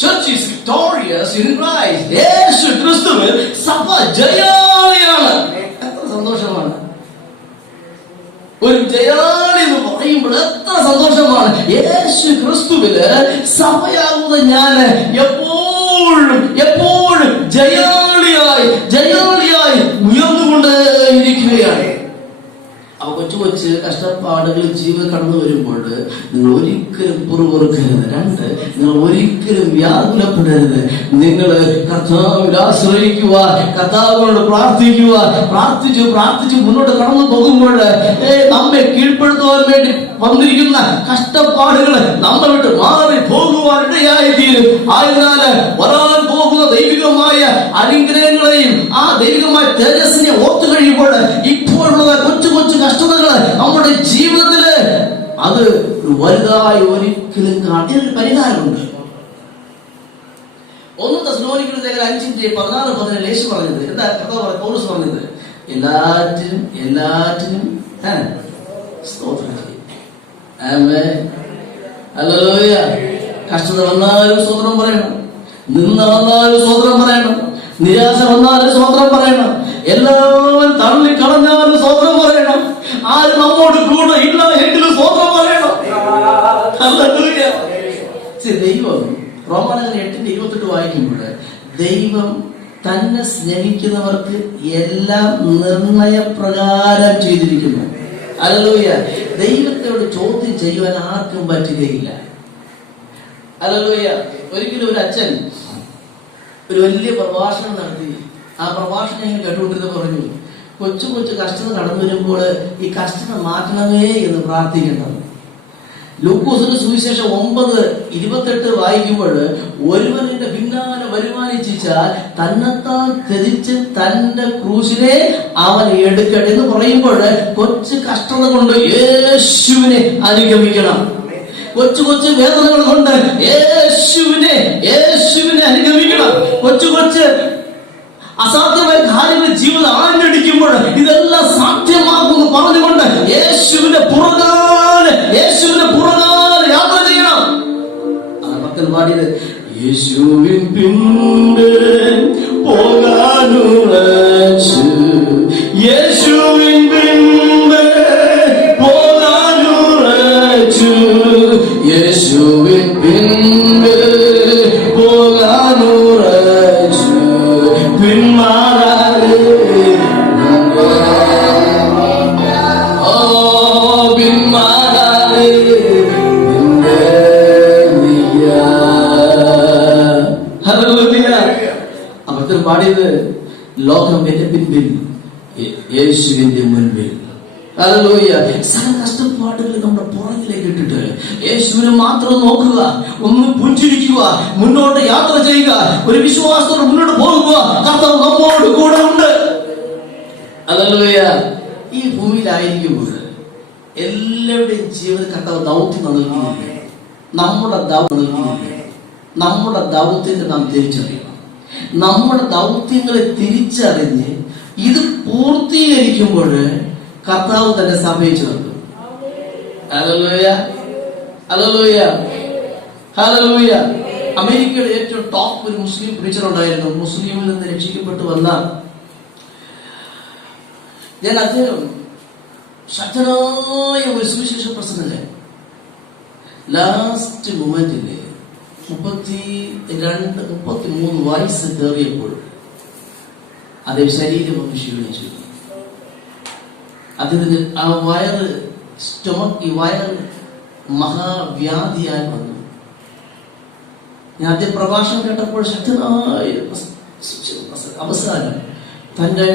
Church is victorious in Christ. യേശു ക്രിസ്തുവിൽ സഭ ജയാളിയാണ്. എത്ര സന്തോഷമാണ്! ഒരു ജയാളി എന്ന് പറയുമ്പോൾ എത്ര സന്തോഷമാണ്! യേശു ക്രിസ്തുവില് സഭയാകുന്ന ഞാൻ എപ്പോഴും ജയാളിയായി ഉയർന്നുകൊണ്ടേയിരിക്കുകയാണ്. കൊച്ചു കഷ്ടപ്പാടുകൾ ജീവിതം കടന്നു വരുമ്പോൾ നിങ്ങൾ ഒരിക്കലും പുറകോർക്കരുത്. 2, നിങ്ങൾ ഒരിക്കലും വ്യാകുലപ്പെടരുത്. നിങ്ങൾ കർത്താവിൽ ആശ്രയിക്കുക, കർത്താവിനോട് പ്രാർത്ഥിക്കുക. പ്രാർത്ഥിച്ചു മുന്നോട്ട് കടന്നു പോകുമ്പോൾ നമ്മെ കീഴ്പ്പെടുത്തുവാൻ വേണ്ടി വന്നിരിക്കുന്ന കഷ്ടപ്പാടുകൾ നമ്മെ വിട്ട് മാറി പോകുവാൻ ഇടയായി തീരും. ആയതിനാല് വരാൻ പോകുന്ന ദൈവികമായ അനുഗ്രഹങ്ങളെയും ആ ദൈവികമായ തേജസ്സിനെ ഓർത്തു കഴിയുമ്പോൾ ഇപ്പോഴുള്ള കൊച്ചു കഷ്ടതകള് നമ്മുടെ ജീവിതത്തില് അത് വലുതായി ഒരിക്കലും അതിനൊരു പരിഹാരമുണ്ട്. 1 തെസ്സലോനിക്കർ 5:16-17 യേശു പറഞ്ഞത് എന്താ? കർത്താവ് പൗലോസ് പറഞ്ഞത്, എല്ലാറ്റിനും സ്തോത്രം ചെയ്യും. ആമേൻ. ഹല്ലേലൂയ. കഷ്ടത വന്നാലും സ്തോത്രം പറയണം, നിന്ന വന്നാലും സ്തോത്രം പറയണം, നിരാശ വന്നാലും സ്തോത്രം പറയണം, എല്ലാവരും തള്ളിക്കളഞ്ഞാലും സ്തോത്രം പറയണം, ആരും നമ്മോട് കൂടെ ഇല്ല എങ്കിലും സ്തോത്രം പറയണം. ദൈവം റോമാലേഖനം 8:28 വായിക്കുമ്പോൾ ദൈവം തന്നെ സ്നേഹിക്കുന്നവർക്ക് എല്ലാം നിർണയപ്രകാരം ചെയ്തിരിക്കുന്നു. ഹല്ലേലൂയ. ദൈവത്തോട് ചോദ്യം ചെയ്യുവാൻ ആർക്കും പറ്റുകയില്ല. ഹല്ലേലൂയ. ഒരിക്കലും ഒരു അച്ഛൻ ഒരു വലിയ പ്രഭാഷണം നടത്തി. ആ പ്രഭാഷണം ഞാൻ കേട്ടുകൊണ്ടിരുന്ന പറഞ്ഞു, കൊച്ചു കഷ്ടത കടന്നു വരുമ്പോൾ ഈ കഷ്ടത മാറ്റണമേ എന്ന് പ്രാർത്ഥിക്കണം. ലൂക്കോസിന്റെ സുവിശേഷം 9:28 വായിക്കുമ്പോൾ, ഒരുവൻ എന്റെ പിന്നാലെ വരുവാനിച്ഛിച്ചാൽ തന്നെത്താൻ ത്യജിച്ച് തന്റെ ക്രൂശിനെ അവൻ എടുക്കട്ടെ എന്ന് പറയുമ്പോൾ കൊച്ചു കഷ്ടത കൊണ്ട് യേശുവിനെ അനുഗമിക്കണം. കൊച്ചു വേദനകൾ കൊണ്ട് യേശുവിനെ അനുഗമിക്കണം. കൊച്ചു അസാധ്യമായ കാര്യങ്ങൾ ജീവിതം ആഞ്ഞടിക്കുമ്പോൾ ഇതെല്ലാം സാധ്യമാകുമെന്ന് പറഞ്ഞുകൊണ്ട് യേശുവിന്റെ പുറകാലെ യാത്ര ചെയ്യണം. ഭക്തൻ പാടിയത്, യേശുവിൻ പിന്നിൽ പോകാനുറച്ചു, യേശുവിൻ പിന്നിൽ പോകാനുറച്ചു, യേശുവിൻ പിന്നിൽ പോകാനുറച്ചു, പിന്മാറാതെ പിന്മാറാതെ അവർ പാടിയത്, ലോകം എന്റെ പിൻപിൽ യേശുവിന്റെ മുൻപിൽ. സകല കഷ്ടപ്പാടുകൾ നമ്മുടെ പുറകിലേക്ക് ഇട്ടിട്ട് യേശുവിനെ മാത്രം നോക്കുക, ഒന്ന് പുഞ്ചിരിക്കുക, മുന്നോട്ട് യാത്ര ചെയ്യുക, ഒരു വിശ്വാസത്തോടെ മുന്നോട്ട് പോകുക. കർത്താവ് നമ്മോട് കൂടെ ഉണ്ട്. ഹല്ലേലൂയ. ഈ ഭൂമിയിലായിരിക്കുമ്പോൾ എല്ലാവരുടെയും ജീവിതം കർത്താവ് ദൗത്യം നൽകുന്നില്ല. നമ്മുടെ ദൗത്യത്തെ നാം തിരിച്ചറിയണം. നമ്മുടെ ദൗത്യങ്ങളെ തിരിച്ചറിഞ്ഞ് ഇത് പൂർത്തീകരിക്കുമ്പോൾ കർത്താവ് തന്നെ സഭയെ ചേർക്കും. Hallelujah, hallelujah, hallelujah. അമേരിക്കയുടെ ഏറ്റവും ടോപ്പ് ഒരു മുസ്ലിം പ്രീച്ചർ ഉണ്ടായിരുന്നു. മുസ്ലിമിൽ നിന്ന് രക്ഷിക്കപ്പെട്ടു വന്ന ഞാൻ അദ്ദേഹം ശക്തനായ ഒരു സുവിശേഷ പ്രസംഗത്തെ ലാസ്റ്റ് മൊമെന്റില് 33 വയസ്സ് കയറിയപ്പോൾ അദ്ദേഹം ശരീരം ഒന്ന് ക്ഷീണിച്ചു. അദ്ദേഹത്തിന് ആ വയറ് സ്റ്റൊമക്ക്, ഈ വയറ് മഹാവ്യാധിയായി വന്നു. ഞാൻ അദ്ദേഹം പ്രഭാഷണം കേട്ടപ്പോൾ ശക്തനായ അവസാനം തന്റെ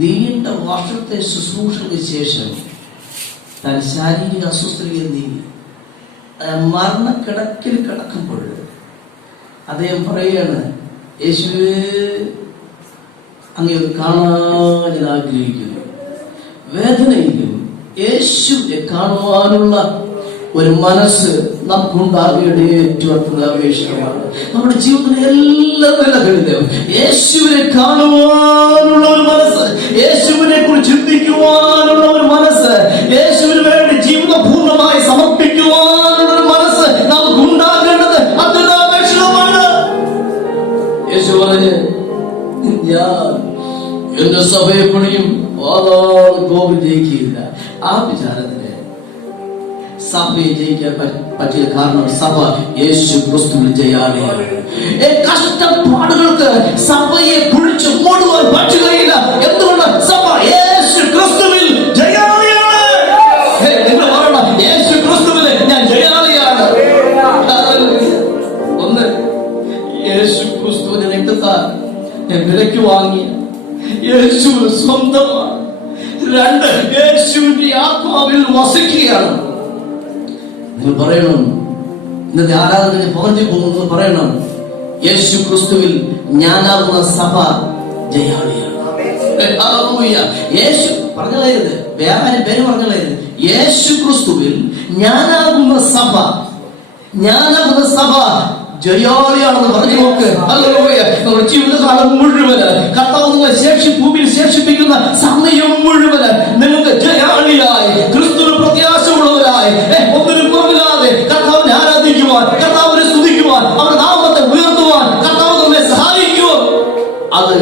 നീണ്ട വർഷത്തെ ശുശ്രൂഷയ്ക്ക് ശേഷം താൻ ശാരീരിക അസ്വസ്ഥതയിൽ നീങ്ങി മരണക്കിടക്കിൽ കിടക്കുമ്പോൾ അദ്ദേഹം പറയുകയാണ്, യേശുവേ അങ്ങേ ഒന്ന് കാണാൻ ഞാൻ ആഗ്രഹിക്കുന്നു. വേദനയിലും യേശുവിനെ കാണുവാനുള്ള ഒരു മനസ്സ് നമുക്കുണ്ടാകേണ്ട ഏറ്റവും അത്യാവശ്യമാണ്. നമ്മുടെ ജീവിതത്തിലെ എല്ലാ നിലകളിലും യേശുവിനെ കാണുവാനുള്ള ഒരു മനസ്സ്, യേശുവിനെ കുറിച്ച് ചിന്തിക്കുവാനുള്ള ഒരു മനസ്സ്, യേശുവിന് വേണ്ടി ജീവിതം പൂർണ്ണമായി സമർപ്പിക്കുവാനുള്ള ഒരു മനസ്സ് നമുക്കുണ്ടാകേണ്ടത് അത്യാവശ്യമാണ്. യേശു പറഞ്ഞ്, ഞാൻ എന്റെ സഭയെ പണിയും ഗോപി ജയിക്കില്ല. ആ വിചാരത്തിന് സഭയെ ജയിക്കാൻ പറ്റിയ കാരണം സഭ യേശു ക്രിസ്തുവിൽ ജയാളിയാണ്. കഷ്ടപ്പാടുകൾക്ക് സഭയെ കുഴിച്ചു മൂടുവാൻ പറ്റുകയില്ല. എന്തുകൊണ്ട്? സഭ യേശു ക്രിസ്തുവിൽ ജയാളിയാണ്. നിങ്ങൾ പറയണം, യേശു ക്രിസ്തുവിൽ ഞാൻ ജയാളിയാണ്. ഒന്ന്, യേശു ക്രിസ്തുവിന്റെ രക്തത്താൽ ഞാൻ വിലയ്ക്ക് വാങ്ങിയ യേശുവിന് സ്വന്തമാണ്. രണ്ട്, യേശുവിന്റെ ആത്മാവിൽ വസിക്കുകയാണ്. നിങ്ങൾ പറയണം, ഇന്നത്തെ ആരാധന പറഞ്ഞു പോകുന്നത് പറയണം, യേശു ക്രിസ്തുവിൽ ഞാനാകുന്ന സഭ ജയാളിയാണ്. യേശു പറഞ്ഞതായത് വേറെ പേര് പറഞ്ഞതായത്, യേശു ക്രിസ്തുവിൽ ഞാനാകുന്ന സഭ ജയാളിയാണെന്ന് പറഞ്ഞു നോക്ക്. ഹല്ലേലൂയ. നമ്മുടെ ജീവിതകാലം മുഴുവന് കർത്താവ് നിങ്ങളെ ഭൂമിയിൽ ശേഷിപ്പിക്കുന്ന സമയം മുഴുവന് നിങ്ങൾക്ക് ജയാളിയായി ക്രിസ്തുവിൽ പ്രത്യാശയുള്ളവരായി ഒന്നിനും കുറവില്ലാതെ കർത്താവിനെ ആരാധിക്കുവാൻ, കർത്താവിനെ സ്തുതിക്കുവാൻ, അവരുടെ നാമത്തെ ഉയർത്തുവാൻ കർത്താവ് നമ്മെ സഹായിക്കുവാൻ അത്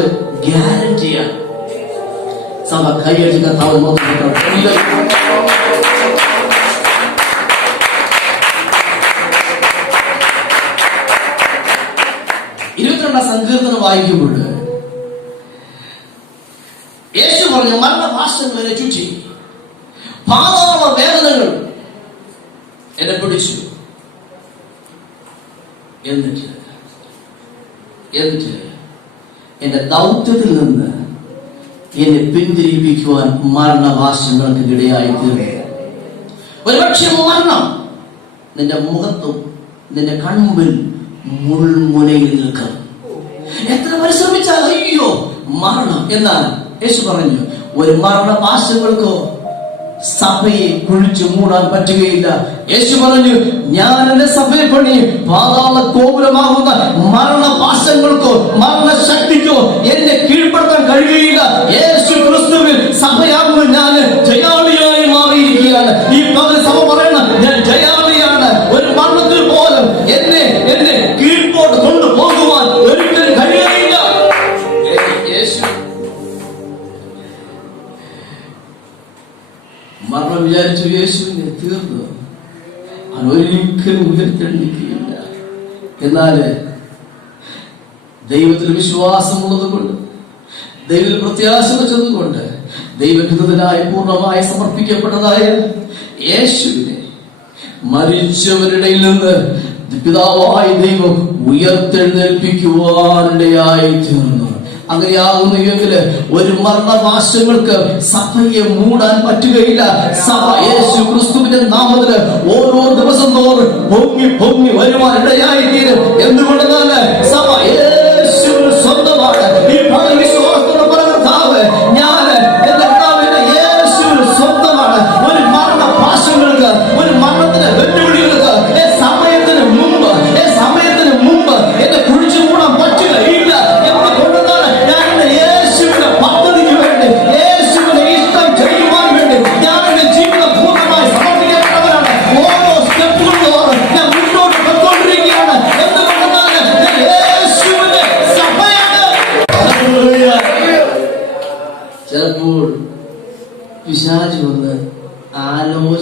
ഗ്യാരണ്ടിയാണ്. സഭ കൈയടിച്ച് കർത്താവ് നോക്കണം. 22 സങ്കീർത്തനം വായിക്കുമ്പോൾ യേശു പറഞ്ഞു, മരണഭാഷകളെ ചുറ്റി പാതാള വേദനകൾ എന്നെ പിടിച്ചു. എന്നിട്ട് എന്റെ ദൗത്യത്തിൽ നിന്ന് എന്നെ പിന്തിരിപ്പിക്കുവാൻ മരണഭാഷങ്ങൾക്ക് ഇടയായി തീർന്നു. ഒരുപക്ഷെ മരണം നിന്റെ മുഖത്തും നിന്റെ കൺമുമ്പിൽ മുൾമുനയിൽ നിൽക്കാം. എത്ര പരിശ്രമിച്ചാൽ അയ്യോ മരണം. എന്നാൽ യേശു പറഞ്ഞു, ഒരു മരണപാശങ്ങൾക്കോ സഭയെ കുഴിച്ചു മൂടാൻ പറ്റുകയില്ല. യേശു പറഞ്ഞു, ഞാൻ എന്റെ സഭയെ പണി പാതാള ഗോപുരമാകുന്ന മരണപാശങ്ങൾക്കോ മരണശക്തിക്കോ എന്നെ കീഴ്പ്പെടുത്താൻ കഴിയുകയില്ല. യേശു ക്രിസ്തുവിൽ സഭയാകുമ്പോൾ ഞാൻ ജയാളിയായി മാറിയിരിക്കുകയാണ്. ഈ പകൽ സഭ പറയണം, ഞാൻ ജയാളിയാണ്. ഒരു മരണത്തിൽ പോലും എന്നെ കീഴ്പോട്ട് കൊണ്ടുപോകുവാൻ ഒരിക്കലും കഴിയുകയില്ല. യേശു മരണം വിചാരിച്ചു യേശുവിനെ തീർന്നു, ഒരിക്കലും ഉയർത്തെഴുന്നേൽക്കുകയില്ല. എന്നാല് ദൈവത്തിൽ വിശ്വാസമുള്ളത് കൊണ്ട്, ദൈവത്തിൽ പ്രത്യാശ വെച്ചതുകൊണ്ട്, ദൈവഹിതത്തിനായി പൂർണ്ണമായി സമർപ്പിക്കപ്പെട്ടതായ യേശുവിനെ മരിച്ചവരുടെ നിന്ന് പിതാവായ ദൈവം ഉയർത്തെഴുന്നേൽപ്പിക്കുവാനിടയായി തീർന്നു. അങ്ങനെയാകുന്നു എങ്കിൽ ഒരു മരണവാശങ്ങൾക്ക് സഭയെ മൂടാൻ പറ്റുകയില്ല. സഭ യേശു ക്രിസ്തുവിന്റെ നാമത്തിൽ ഓരോ ദിവസം തോറും പൊങ്ങി വരുവാൻ ഇടയായി തീരും. എന്തുകൊണ്ടെന്നാൽ സഭ യേശുവിന് സ്വന്തമാണ്. ഈ വിശ്വാസത്തോടെ കർത്താവ്, ഞാൻ എന്റെ കർത്താവിന്റെ യേശുവിന് സ്വന്തമാണ്. ഒരു മരണവാശങ്ങൾക്ക്, ഒരു മരണത്തിന് വെല്ലുവിളികൾക്ക് സമയത്തിന് മുമ്പ് എന്നെ കുഴിച്ചു മൂടാൻ പറ്റുകയില്ല. എന്തുകൊണ്ടെന്നാൽ ഞാൻ യേശുവിന്റെ പദ്ധതിക്ക് വേണ്ടി, യേശുവിന്റെ ഇഷ്ടം ചെയ്യുവാൻ വേണ്ടി ഞാൻ എന്റെ ജീവിതം പൂർണ്ണമായി സമർപ്പിച്ചു.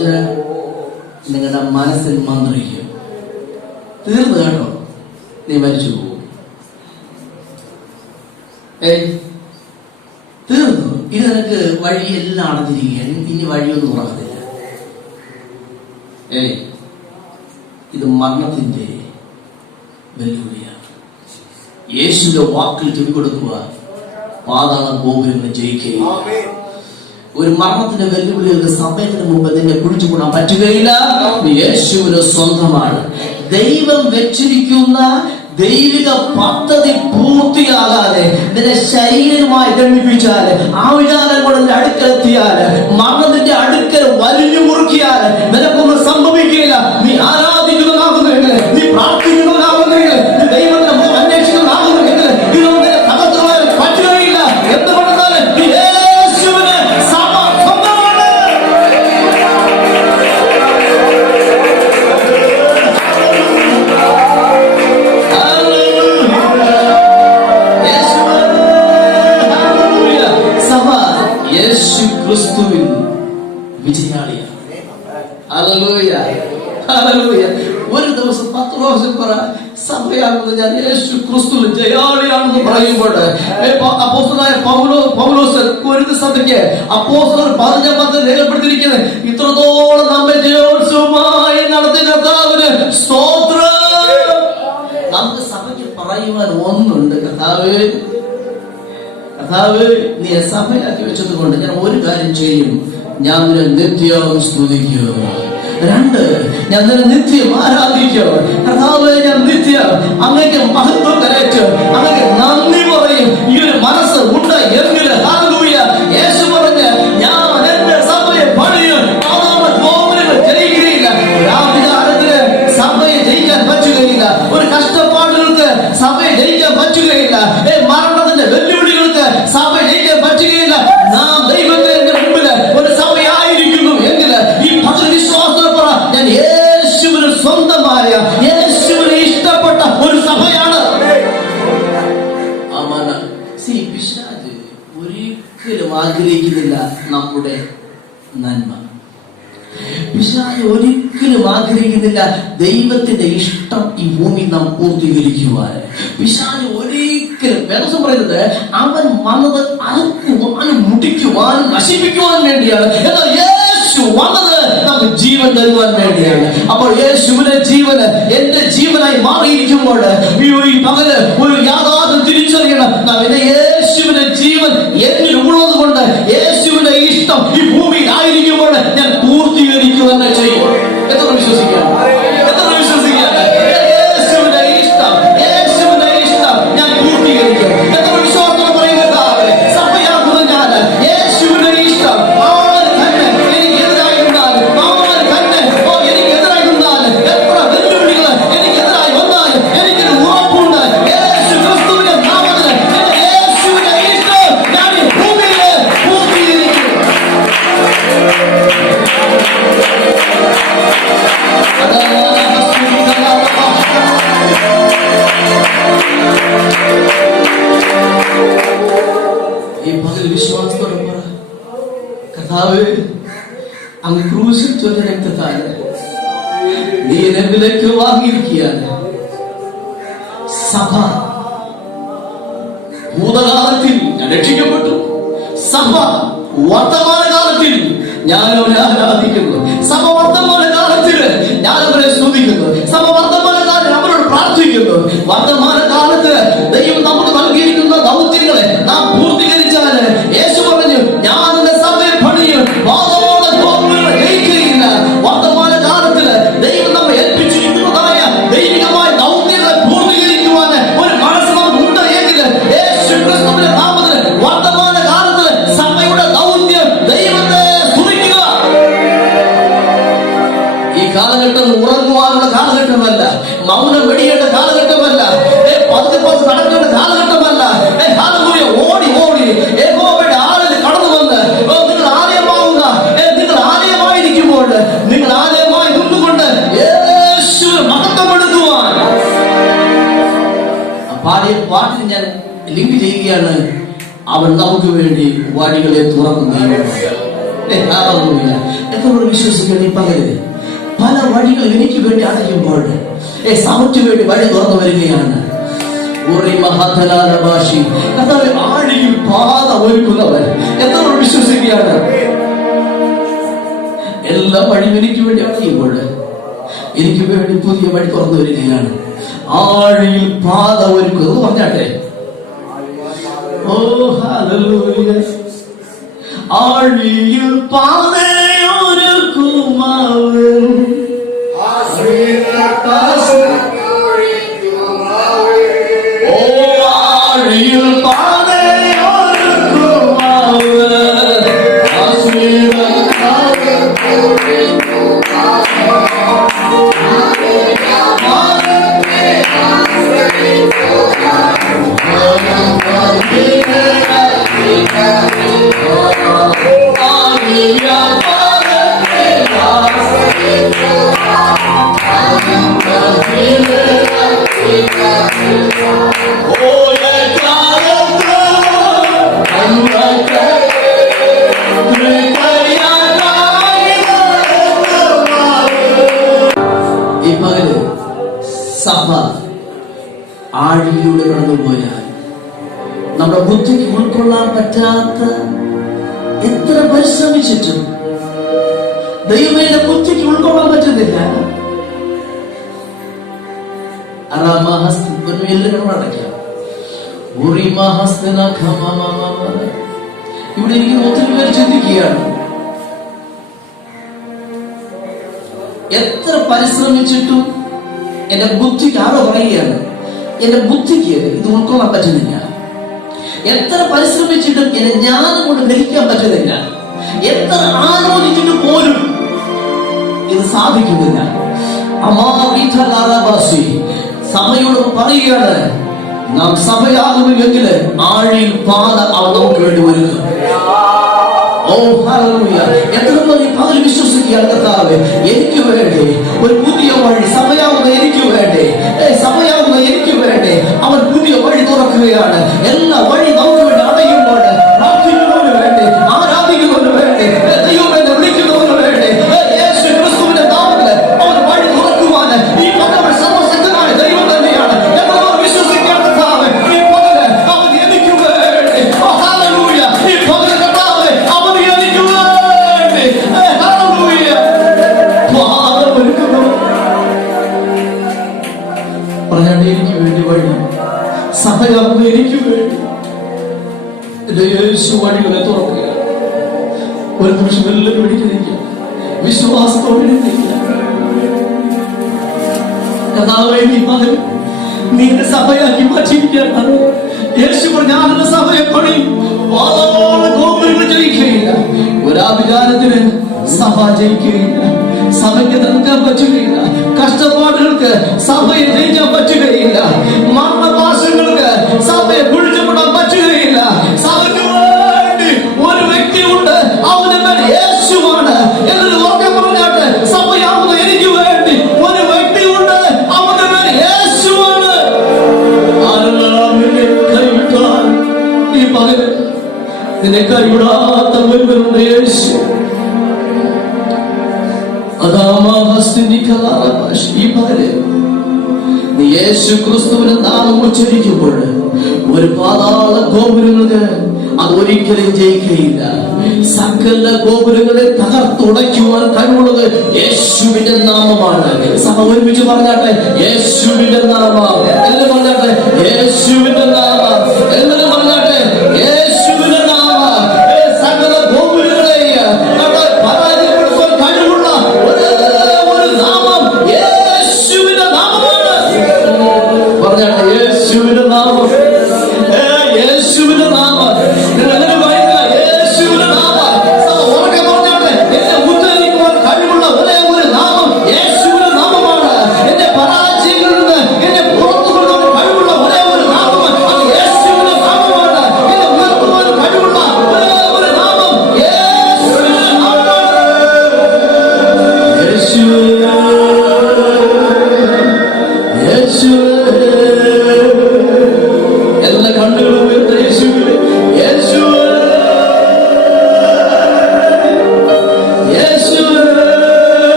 ആലോചന നിങ്ങളുടെ മനസ്സിൽ മന്ത്രിക്കും. തീർന്നു കേട്ടോ, നീ മരിച്ചു പോകും. തീർന്നു. ഇത് നിനക്ക് വഴിയെല്ലാം അടഞ്ഞിരിക്കുകയാണ്. ഇനി വഴിയൊന്നും തുറക്കത്തില്ല. ഇത് മരണത്തിന്റെ വെല്ലുവിളിയാണ്. യേശുവിന്റെ വാക്കിൽ ചെവികൊടുക്കുക, പാതാള ഗോപുരങ്ങൾ ജയിക്കുക. ഒരു മരണത്തിന്റെ വെല്ലുവിളികൾക്ക് സമയത്തിന് മുമ്പ് നിന്നെ കുഴിച്ചുകൂടാൻ പറ്റുകയില്ല. യേശുവിന് സ്വന്തമാണ്. ദൈവം വെച്ചിരിക്കുന്ന ദൈവിക പദ്ധതി പൂർത്തിയാകാതെ നിന്നെ ശരീരമായി ദണ്ഡിപ്പിച്ചാല്, ആവിചാരം കൊണ്ട് അടുക്കലെത്തിയാല്, മരണത്തിന്റെ അടുക്കൽ വലിഞ്ഞു മുറുക്കിയാല് നിനക്കൊന്നും സംഭവിക്കുകയില്ല. നീ ആരാധിക്കുന്നതാകുന്നെങ്കിൽ, നീ പ്രാർത്ഥിക്കുന്നതാകുന്നെങ്കിൽ, നീ ദൈവത്തിന്റെ മുഖം അന്വേഷിക്കുന്നതാകുന്നെങ്കിൽ ഇതൊന്നും നിന്നെ തകർത്തുകളയാൻ പറ്റുകയില്ല. എന്തുകൊണ്ടെന്നാൽ യേശുവിന് സഭ സ്വന്തമാണ്. യേശു ക്രിസ്തുവിൻ വിജയാളിയാണ്. Hallelujah, hallelujah. ഒരു ദിവസം 10 പ്രാവശ്യം പറ, സഭയാകുന്നത് ഞാൻ യേശു ക്രിസ്തുവിൽ ജയാളിയാണെന്ന് പറയുമ്പോൾ അപ്പോസ്തലനായ പൗലോസ് കൊരിന്ത് സഭയ്ക്ക് അപ്പോസ്തലൻ പറഞ്ഞ പദ്ധതി രേഖപ്പെടുത്തിയിരിക്കുന്നത്, ഇത്രത്തോളം നമ്മെ ജയോത്സവമായി നടത്തിയ കർത്താവിന് സ്തോത്രം. നമുക്ക് സഭയ്ക്ക് പറയുവാൻ ഒന്നുണ്ട്. കർത്താവ് നീ സഭയാക്കി വെച്ചത് കൊണ്ട് ഞാൻ ഒരു കാര്യം ചെയ്യും, ഞാൻ നിന്നെ നിത്യം സ്തുതിക്കും. 2, ഞാൻ നിന്നെ നിത്യം ആരാധിക്കും. കർത്താവേ, ഞാൻ നിത്യം അങ്ങേക്ക് മഹത്വം കരയറ്റ്, അങ്ങേക്ക് നന്ദി പറയും. ഈ ഒരു മനസ്സ് ഉണ്ട് എങ്കിൽ ഹല്ലേലൂയ. യേശു പറഞ്ഞ്, ഞാൻ എന്റെ സഭയെ പണിയും, ഗോപുരങ്ങൾ ജയിക്കുകയില്ല. രാവിലെ സഭയെ ജയിക്കാൻ പറ്റുകയില്ല. ഒരു കഷ്ടപ്പാടുകൾക്ക് സഭയെ ജയിക്കാൻ പറ്റുകയില്ല. മരണത്തിന്റെ വെല്ലുവിളികൾക്ക് സഭ ജയിക്കാൻ പറ്റുകയില്ല. നാം ദൈവത്തിന്റെ മുമ്പിൽ ഒരു സഭയായിരിക്കുന്നു എങ്കിൽ ഈ വിശ്വാസത്തോടെ പറ, ഞാൻ യേശുവിന് സ്വന്തമായ, യേശുവിന് ഇഷ്ടപ്പെട്ട ഒരു സഭയാണ്. പിശാച് ഒരിക്കലും ആഗ്രഹിക്കുന്നില്ല നമ്മുടെ നന്മ. പിശാച് ഒരിക്കലും ആഗ്രഹിക്കുന്നില്ല ദൈവത്തിന്റെ ഇഷ്ടം ഈ ഭൂമി നാം പൂർത്തീകരിക്കുവാൻ. പിശാച് ഒരിക്കലും, വേദം പറയുന്നത്, അവൻ വന്നത് അറുക്കുവാനും മുടിക്കുവാനും നശിപ്പിക്കുവാനും വേണ്ടിയാണ്. എന്നാൽ യേശു വന്നത് നമുക്ക് ജീവൻ തരുവാൻ വേണ്ടിയാണ്. അപ്പോൾ യേശുവിന്റെ ജീവന് എന്റെ ജീവനായി മാറിയിരിക്കുമ്പോൾ ഈ പകല് ഒരു യാഥാർത്ഥ്യം തിരിച്ചറിയണം. നാം എന്റെ യേശുവിന്റെ ജീവൻ എന്നിൽ ഉള്ളത് കൊണ്ട് യേശുവിന്റെ ഇഷ്ടം ഈ ഭൂമിയിൽ ആയിരിക്കുമ്പോൾ ഞാൻ പൂർത്തീകരിക്കുക തന്നെ ചെയ്യും. എത്ര വിശ്വസിക്കാം? എത്ര വിശ്വസിക്കാം? യേശുവിന്റെ ഇഷ്ടം, യേശുവിന്റെ ഇഷ്ടം ഞാൻ പൂർത്തീകരിക്കും. എത്ര വിശ്വാസം പറയുന്നത്? സഭയാകുന്ന ഞാൻ യേശുവിന്റെ ഇഷ്ടം ആര് തന്നെ എനിക്കെതിരായി വന്നാലും, ആര് തന്നെ എനിക്കെതിരായി വന്നാലും, എത്ര വെല്ലുവിളികൾ എനിക്കെതിരായി വന്നാലും എനിക്കൊരു ഉറപ്പുണ്ട്, യേശു ക്രിസ്തുവിന്റെ നാമത്തിൽ യേശുവിന്റെ ഇഷ്ടം ഞാൻ ഈ ഭൂമിയിൽ പൂർത്തീകരിക്കും. ഈ പകൽ വിശ്വാസത്തോടെ പറ, കർത്താവേ, അങ്ങ് ക്രൂശിൽ ചൊല്ല രക്തത്താല് നീ എന്നെ വിലയ്ക്ക് വാങ്ങിയിരിക്കുകയാണ്. സഭ ഭൂതകാലത്തിൽ ഞാൻ രക്ഷിക്കപ്പെട്ടു. സഭ വർത്തമാനകാലത്തിൽ ഞാൻ അവരെ ആരാധിക്കുന്നു. സഭ വർത്തമാനകാലത്തിൽ ഞാൻ അവരെ സ്തുതിക്കുന്നു. സഭ വർത്തമാനകാലത്തിൽ അവരോട് പ്രാർത്ഥിക്കുന്നു. വർത്തമാനകാലത്ത് ദൈവം നമുക്ക് നൽകിയിരിക്കുന്ന ദൗത്യങ്ങളെ നാം പൂർത്തീകരിച്ചാൽ, യേശു പറഞ്ഞു, ഞാൻ എന്റെ സഭയെ പണിയും, ജയിക്കുകയില്ല. വർത്തമാനകാലത്തിൽ ദൈവം നമ്മെ ഏൽപ്പിച്ചിരിക്കുന്നതായ ദൈവികമായ ദൗത്യങ്ങളെ പൂർത്തീകരിക്കുവാൻ ഒരു മനസ്സ് നമുക്കുണ്ട് എങ്കിൽ യേശു ക്രിസ്തുവിന്റെ നാമത്തിൽ വർത്തമാനകാലത്ത് സഭയുടെ ദൗത്യം ദൈവത്തെ സ്തുതിക്കുക. ഈ കാലഘട്ടം ഉറങ്ങുവാനുള്ള കാലഘട്ടമല്ല, മൗനം വെടിയേണ്ട കാലഘട്ടമല്ല, പതുക്കെ നടക്കേണ്ട കാലഘട്ടമല്ല. ഓടി ഓടി യഹോവയുടെ ആളിൽ കടന്നു വന്ന് നിങ്ങൾ ആലയമാവുക. നിങ്ങൾ ആലയമായിരിക്കുമ്പോൾ നിങ്ങൾ ആലയമായി നിന്നുകൊണ്ട് യേശുവിനെ മഹത്വപ്പെടുത്തുവാൻ. പാട്ടിൽ ഞാൻ ലിങ്ക് ചെയ്യുകയാണ്. അവൻ നമുക്ക് വേണ്ടി വഴികളെ തുറന്നു. എത്ര വിശ്വസിക്കണം? ഈ പകല് പല വഴികൾ എനിക്ക് വേണ്ടി അടയുമ്പോൾ സമക്ക് വേണ്ടി വഴി തുറന്നു വരികയാണ്. ആഴിയിൽ പാത ഒരുക്കുന്നവൻ എത്ര വിശ്വസിക്കുകയാണ്? എല്ലാ വഴിയും എനിക്ക് വേണ്ടി അടയുമ്പോൾ എനിക്ക് വേണ്ടി പുതിയ വഴി തുറന്നു വരികയാണ്. ആഴിയിൽ പാത ഒരുക്കുന്നത് പറഞ്ഞാട്ടെ. ഓ ഹല്ലേലൂയ. ആഴിയിൽ പാതയൊരുക്കുമവൻ സഭ ആഴിയിലൂടെ കടന്നുപോയാൽ നമ്മുടെ ബുദ്ധിക്ക് ഉൾക്കൊള്ളാൻ പറ്റാത്ത എത്ര പരിശ്രമിച്ചിട്ടും ദൈവമേ ബുദ്ധിക്ക് ഉൾക്കൊള്ളാൻ പറ്റുന്നില്ല. ഇവിടെ എനിക്ക് ഒത്തിരി പേര് ചിന്തിക്കുകയാണ്, എത്ര പരിശ്രമിച്ചിട്ടും എന്റെ ബുദ്ധിക്ക് ആരോ പറയുകയാണ്, എന്റെ ബുദ്ധിക്ക് ഇത് ഉൾക്കൊള്ളാൻ പറ്റുന്നില്ല. എത്ര പരിശ്രമിച്ചിട്ടും എന്റെ ജ്ഞാനം കൊണ്ട് ഗ്രഹിക്കാൻ പറ്റുന്നില്ല. എത്ര ആലോചിച്ചിട്ട് പോലും ഇത് സാധിക്കുന്നില്ല. സഭയോട് പറയുകയാണ്, നാം സഭയാകുന്നുവെങ്കിൽ ആഴിയിൽ പാത അവൻ നമുക്ക് വേണ്ടി വരുന്നു. ഓ ഹല്ലേലൂയ. എത്ര പേർ പകൽ വിശ്വസിക്കുകയാണ്, കർത്താവേ എനിക്ക് വേണ്ടി ഒരു പുതിയ വഴി, സഭയാകുന്ന എനിക്ക് വേണ്ടി, സഭയാകുന്ന എനിക്ക് വേണ്ടി അവൻ പുതിയ വഴി തുറക്കുകയാണ്. എല്ലാ വഴി നമുക്ക് വേണ്ടി അടയുമ്പോൾ പ്രാർത്ഥിക്കുന്നവന് വേണ്ടി, ആരാധിക്കുന്നവന് വേണ്ടി, ദൈവമെന്ന് വിളിക്കുന്നവന് വേണ്ടി യേശു ക്രിസ്തുവിന്റെ നാമത്തിൽ അവൻ വഴി തുറക്കുവാൻ ഈ പകൽ സർവശക്തനായ ദൈവം തന്നെയാണ്. എത്ര വിശ്വസിക്കുകയാണ്, കർത്താവേ ഈ പകൽ അവൻ എനിക്ക് വേണ്ടി. ഓ ഹല്ലേലൂയ. ഈ പകൽ കർത്താവേ അവൻ എനിക്ക് വേണ്ടി. ഹല്ലേലൂയ. പറഞ്ഞാൽ എനിക്ക് വേണ്ടി വഴി, സഭയാകുന്ന എനിക്ക് വേണ്ടി എന്റെ യേശു വഴികളെ തുറക്കുക. ഒരു നിമിഷം എല്ലാവരും എഴുതിയിരിക്കുക, വിശ്വാസത്തോടെ എഴുതിയിരിക്കുക. കർത്താവേ നീ മകൻ നീ എന്റെ സഭയാക്കി മാറ്റിയിരിക്കുകയാണ്. യേശു ഞാനെന്റെ സഭയെ പണിയും, ഗോപുരങ്ങൾ ജയിക്കുകയില്ല. ഒരാഭിചാരത്തിന് സഭ ജയിക്കുകയില്ല. സഭയ്ക്ക് നിൽക്കാൻ പറ്റുകയില്ല. കഷ്ടപ്പാടുകൾക്ക് സഭയെ ജയിക്കാൻ പറ്റുകയില്ല. മരണപാശങ്ങൾക്ക് സഭയെ പിടിച്ചുവിടാൻ പറ്റുകയില്ല. സഭയ്ക്ക് വേണ്ടി ഒരു വ്യക്തിയുണ്ട്, അവന്റെ പേര് യേശുവാണ്. എന്നൊരു വാക്യം പറഞ്ഞാട്ട്, സഭയാവുന്ന എനിക്ക് വേണ്ടി ഒരു വ്യക്തിയുണ്ട്, അവന്റെ പേര് യേശുവാണ്. ആരെല്ലാം നിന്നെ കൈവിട്ടാൽ ഈ പകൽ നിന്നെ കൈവിടാത്ത ഒരുവനുണ്ട്, യേശു. ഈ പകല് നീ യേശു ക്രിസ്തുവിന്റെ നാമം ഉച്ചരിക്കുമ്പോൾ ഒരു പാതാള ഗോപുരങ്ങൾക്ക് അത് ഒരിക്കലും ജയിക്കുകയില്ല. സകല ഗോപുരങ്ങളെ തകർത്തുടയ്ക്കുവാൻ കഴിവുള്ളത് യേശുവിന്റെ നാമമാണ്. സഭ ഒരുമിച്ച് പറഞ്ഞാട്ടെ, യേശുവിന്റെ നാമം. എല്ലാവരും പറഞ്ഞാട്ടെ, യേശുവിന്റെ നാമം. എല്ലാവരും പറഞ്ഞാട്ടെ, യേശുവിന്റെ നാമം. സകല ഗോപുരങ്ങളെ പരാജയപ്പെടുത്താൻ കഴിവുള്ള ഒരു നാമം യേശുവിന്റെ നാമമാണ്. പറഞ്ഞാട്ടെ, യേശുവിന്റെ നാമം, യേശുവിന്റെ നാമം. യേശുവിന്റെ നാമം ഉറക്കെ പറഞ്ഞാട്ടെ, എന്നെ ഉദ്ധരിക്കുവാൻ കഴിവുള്ള ഒരേ ഒരു നാമം യേശുവിന്റെ നാമമാണ്. എന്റെ പരാജയങ്ങളിൽ നിന്ന് എന്നെ പുറത്തു കൊണ്ടുവരാൻ കഴിവുള്ള ഒരേ ഒരു നാമം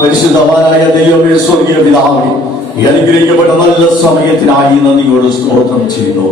പരിശുദ്ധവാനായ ദൈവമേ, സ്വർഗീയ പിതാവേ, ഈ അനുഗ്രഹിക്കപ്പെട്ട നല്ല സമയത്തിനായി നന്ദിയോട് സ്തോത്രം ചെയ്യുന്നു.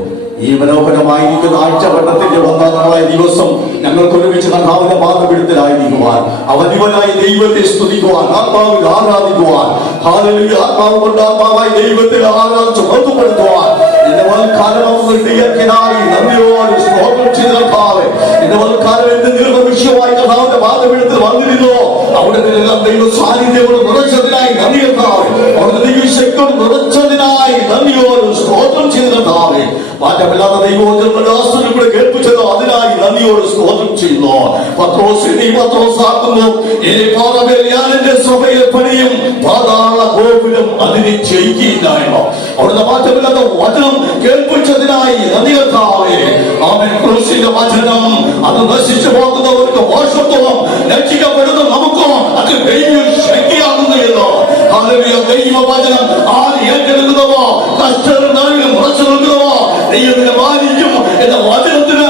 ഈ മനോഹരമായിരിക്കുന്ന ആഴ്ചവട്ടത്തിന്റെ 1-ാം നാളായ ദിവസം ഞങ്ങൾക്ക് ഒരുമിച്ച് കർത്താവിന്റെ പാദപീഠത്തിലായിരിക്കുവാൻ, അവധിവനായ ദൈവത്തെ സ്തുതിക്കുവാൻ, ആത്മാവിൽ ആരാധിക്കുവാൻ, ഹല്ലേലൂയ, ആത്മാവ് കൊണ്ട് ആത്മാവായി ദൈവത്തെ ആരാധിച്ച് മഹത്വപ്പെടുത്തുവാൻ എന്റെ വൽക്കാലം ഇടയാക്കിയതായി നന്ദിയോട് സ്തോത്രം ചെയ്ത കർത്താവേ, എന്റെ വൽക്കാലം എന്ത് ദീർഘവിഷയമായി കർത്താവിന്റെ പാദപീഠത്തിൽ വന്നിരുന്നോ അവിടെ നിന്നെല്ലാം ദൈവ സാന്നിധ്യത്തോട് നിറച്ചതിനായി നന്ദി കർത്താവേ, അവിടെ ദൈവശക്തിയോട് നിറച്ചതിനായി നന്ദിയോട് സ്തോത്രം ചെയ്ത കർത്താവേ, മാറ്റമില്ലാത്ത ദൈവവചനങ്ങളുടെ ആസ്തികളെ കേൾപ്പിച്ചതോ അതിനായി നന്ദിയോട് സ്തോത്രം ചെയ്യുന്നു. പത്രോസാക്കുന്നു എന്റെ സഭയെ പണിയും പാതാള ഗോപുരം അതിനെ ജയിക്കുകയില്ലായിരുന്നു. അവിടുത്തെ മാറ്റമില്ലാത്ത വചനം കേൾപ്പിച്ചതിനായി നന്ദി കർത്താവേ. ആമേൻ. ക്രൂശിന്റെ വചനം അത് നശിച്ചു പോകുന്നവർക്ക് മോശത്വം, രക്ഷിക്കപ്പെടുന്ന നമുക്കോ അത് ദൈവ ശക്തിയാകുന്നു എന്നോ. ഹല്ലേലൂയ. ദൈവവചനം ആര് ഏറ്റെടുക്കുന്നവോ, കഷ്ടങ്ങളിൽ ഉറച്ചു നിൽക്കുന്നവോ ദൈവത്തിന്റെ മാനിക്കും എന്ന വചനത്തിന്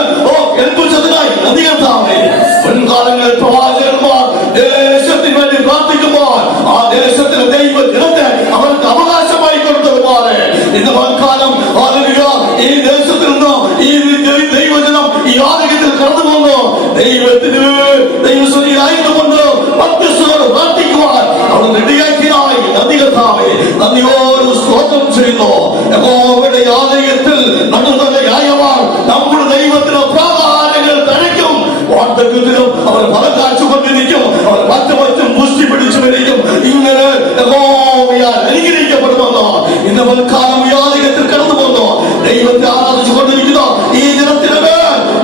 കേൾപ്പിച്ചതിനായി നന്ദി കർത്താവേ. മുൻകാലങ്ങളിൽ പ്രവാചകന്മാർ ദേശത്തിന് വേണ്ടി പ്രാർത്ഥിക്കുമ്പോൾ ആ ദേശത്തിന് ദൈവ ജനത്തെ അവർക്ക് അവകാശമായി കൊടുത്തതുപോലെ ഇന്ന് മുൻകാലം ഈ ദേശത്തിൽ നിന്ന് ഈ ദൈവജനം ഈ ആരോഗ്യത്തിൽ കടന്നു വന്നു ദൈവത്തിന് ദൈവസ്വരിയായതുകൊണ്ട് മധ്യസ്ഥരോട് പ്രാർത്ഥിക്കുവാൻ അവർ റെഡിയാക്കിയതായി നന്ദി കർത്താവേ. നന്ദിയോട് സ്തോത്രം ചെയ്യുന്നു. യഹോവയുടെ ആലയത്തിൽ നടുതലയായവർ നമ്മുടെ ദൈവത്തിന് പ്രാകാരങ്ങൾ തഴയ്ക്കും. വാർദ്ധക്യത്തിലും അവർ ഫലം കാച്ചുകൊണ്ടിരിക്കും. അവർ മറ്റും പുഷ്ടി പിടിച്ചു വരിക്കും. ഇങ്ങനെ യഹോവയാൽ അനുഗ്രഹിക്കപ്പെടുമെന്നോ ഇന്ന് മുൻകാലം ഈ ആലയത്തിൽ കടന്നു വന്നു ദൈവത്തെ ആരാധിച്ചു കൊണ്ടിരിക്കുന്ന ഈ ജനത്തിന്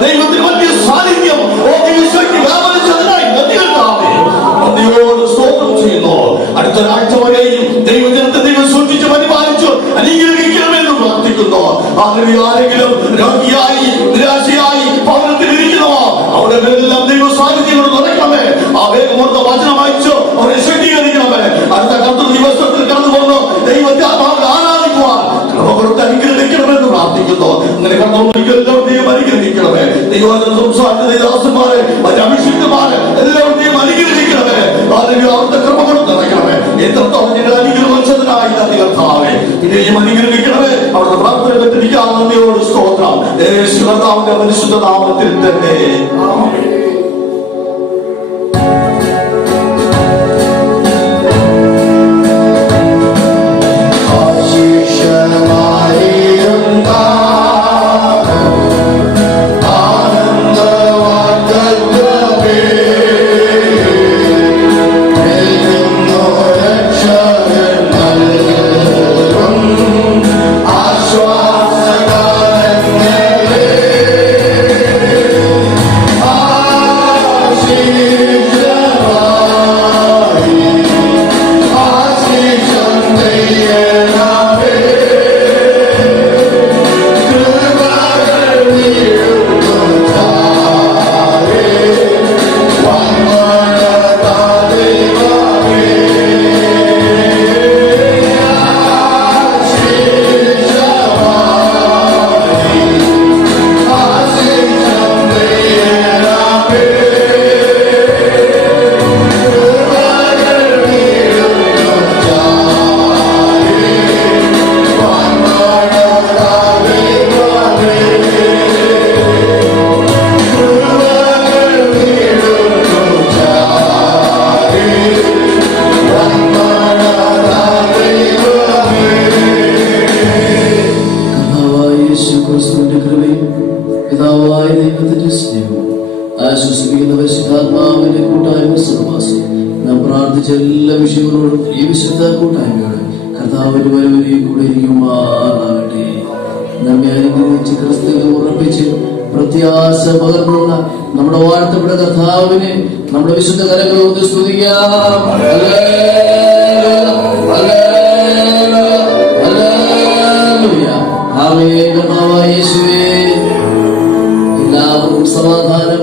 ദൈവത്തിന് വലിയ സാന്നിധ്യം വ്യാപരിച്ചതിനായി നന്ദി കർത്താവേ. നന്ദിയോട് സ്തോത്രം ചെയ്യുന്നു. അടുത്ത ഒരാഴ്ച വരെയും ദൈവജനത്തെ ദൈവം സൂക്ഷിച്ച് പരിപാലിച്ചു അനുഗ്രഹിക്കണമെന്ന് പ്രാർത്ഥിക്കുന്നു. ആരെങ്കിലും രോഗിയായി നിരാശയായി ഭവനത്തിലിരിക്കുന്നവോ അവിടെ എല്ലാം ദൈവ സാന്നിധ്യങ്ങൾ നിറയ്ക്കണമേ. ആ വേഗമൂർത്ത വചനം അയച്ചു അവരെ ശക്തീകരിക്കണമേ. അടുത്ത കർത്തൃ ദിവസത്തിൽ കടന്നു പോകുന്നു ദൈവത്തെ ആരാധിക്കുവാൻ കൊടുത്ത് അനുഗ്രഹിക്കണമെന്ന് പ്രാർത്ഥിക്കുന്നു. അങ്ങനെ കർത്താവ് അനുഗ്രഹിക്കണമേ. ദൈവവചനം സംസാരിക്കുന്ന ദാസന്മാരെ അഭിഷിക്തമാരെ എല്ലാവരുടെയും അനുഗ്രഹിക്കണമേ. അവിടുത്തെ കൃപ കൊടുത്ത് നിറയ്ക്കണമേ. എത്രത്തോളം ഞങ്ങൾ അനുഗ്രഹിച്ചതിനായി നന്ദി കർത്താവേ. ഇനിയും അനുഗ്രഹിക്കണമേ. അവിടുത്തെ പ്രാർത്ഥന കേട്ടിരിക്കാൻ നന്ദിയോട് സ്തോത്രം. യേശു കർത്താവിന്റെ പരിശുദ്ധ നാമത്തിൽ തന്നെ ആമേൻ. Ah യേശുവിന്റെ കൃപയും പിതാവായ ദൈവത്തിന്റെ സ്നേഹവും ആശ്വസിപ്പിക്കുന്ന പരിശുദ്ധാത്മാവിന്റെ കൂട്ടായ്മ സഹവാസം നാം പ്രാർത്ഥിച്ച എല്ലാ വിഷയങ്ങളോടും ഈ വിശുദ്ധ കൂട്ടായ്മയോട് കർത്താവിന്റെ വരവരെയും കൂടെ ഇരിക്കുമാറാകട്ടെ. നമ്മെ അനുഗ്രഹിച്ച് ക്രിസ്തുവിൽ ഉറപ്പിച്ച് പ്രത്യാശ പകർന്നുള്ള നമ്മുടെ വാഴ്ത്തപ്പെട്ട കർത്താവിനെ നമ്മുടെ വിശുദ്ധ കരങ്ങളോട് സ്തുതിക്കാം. കർത്താവായ യേശുവേ, എല്ലാവർക്കും സമാധാനം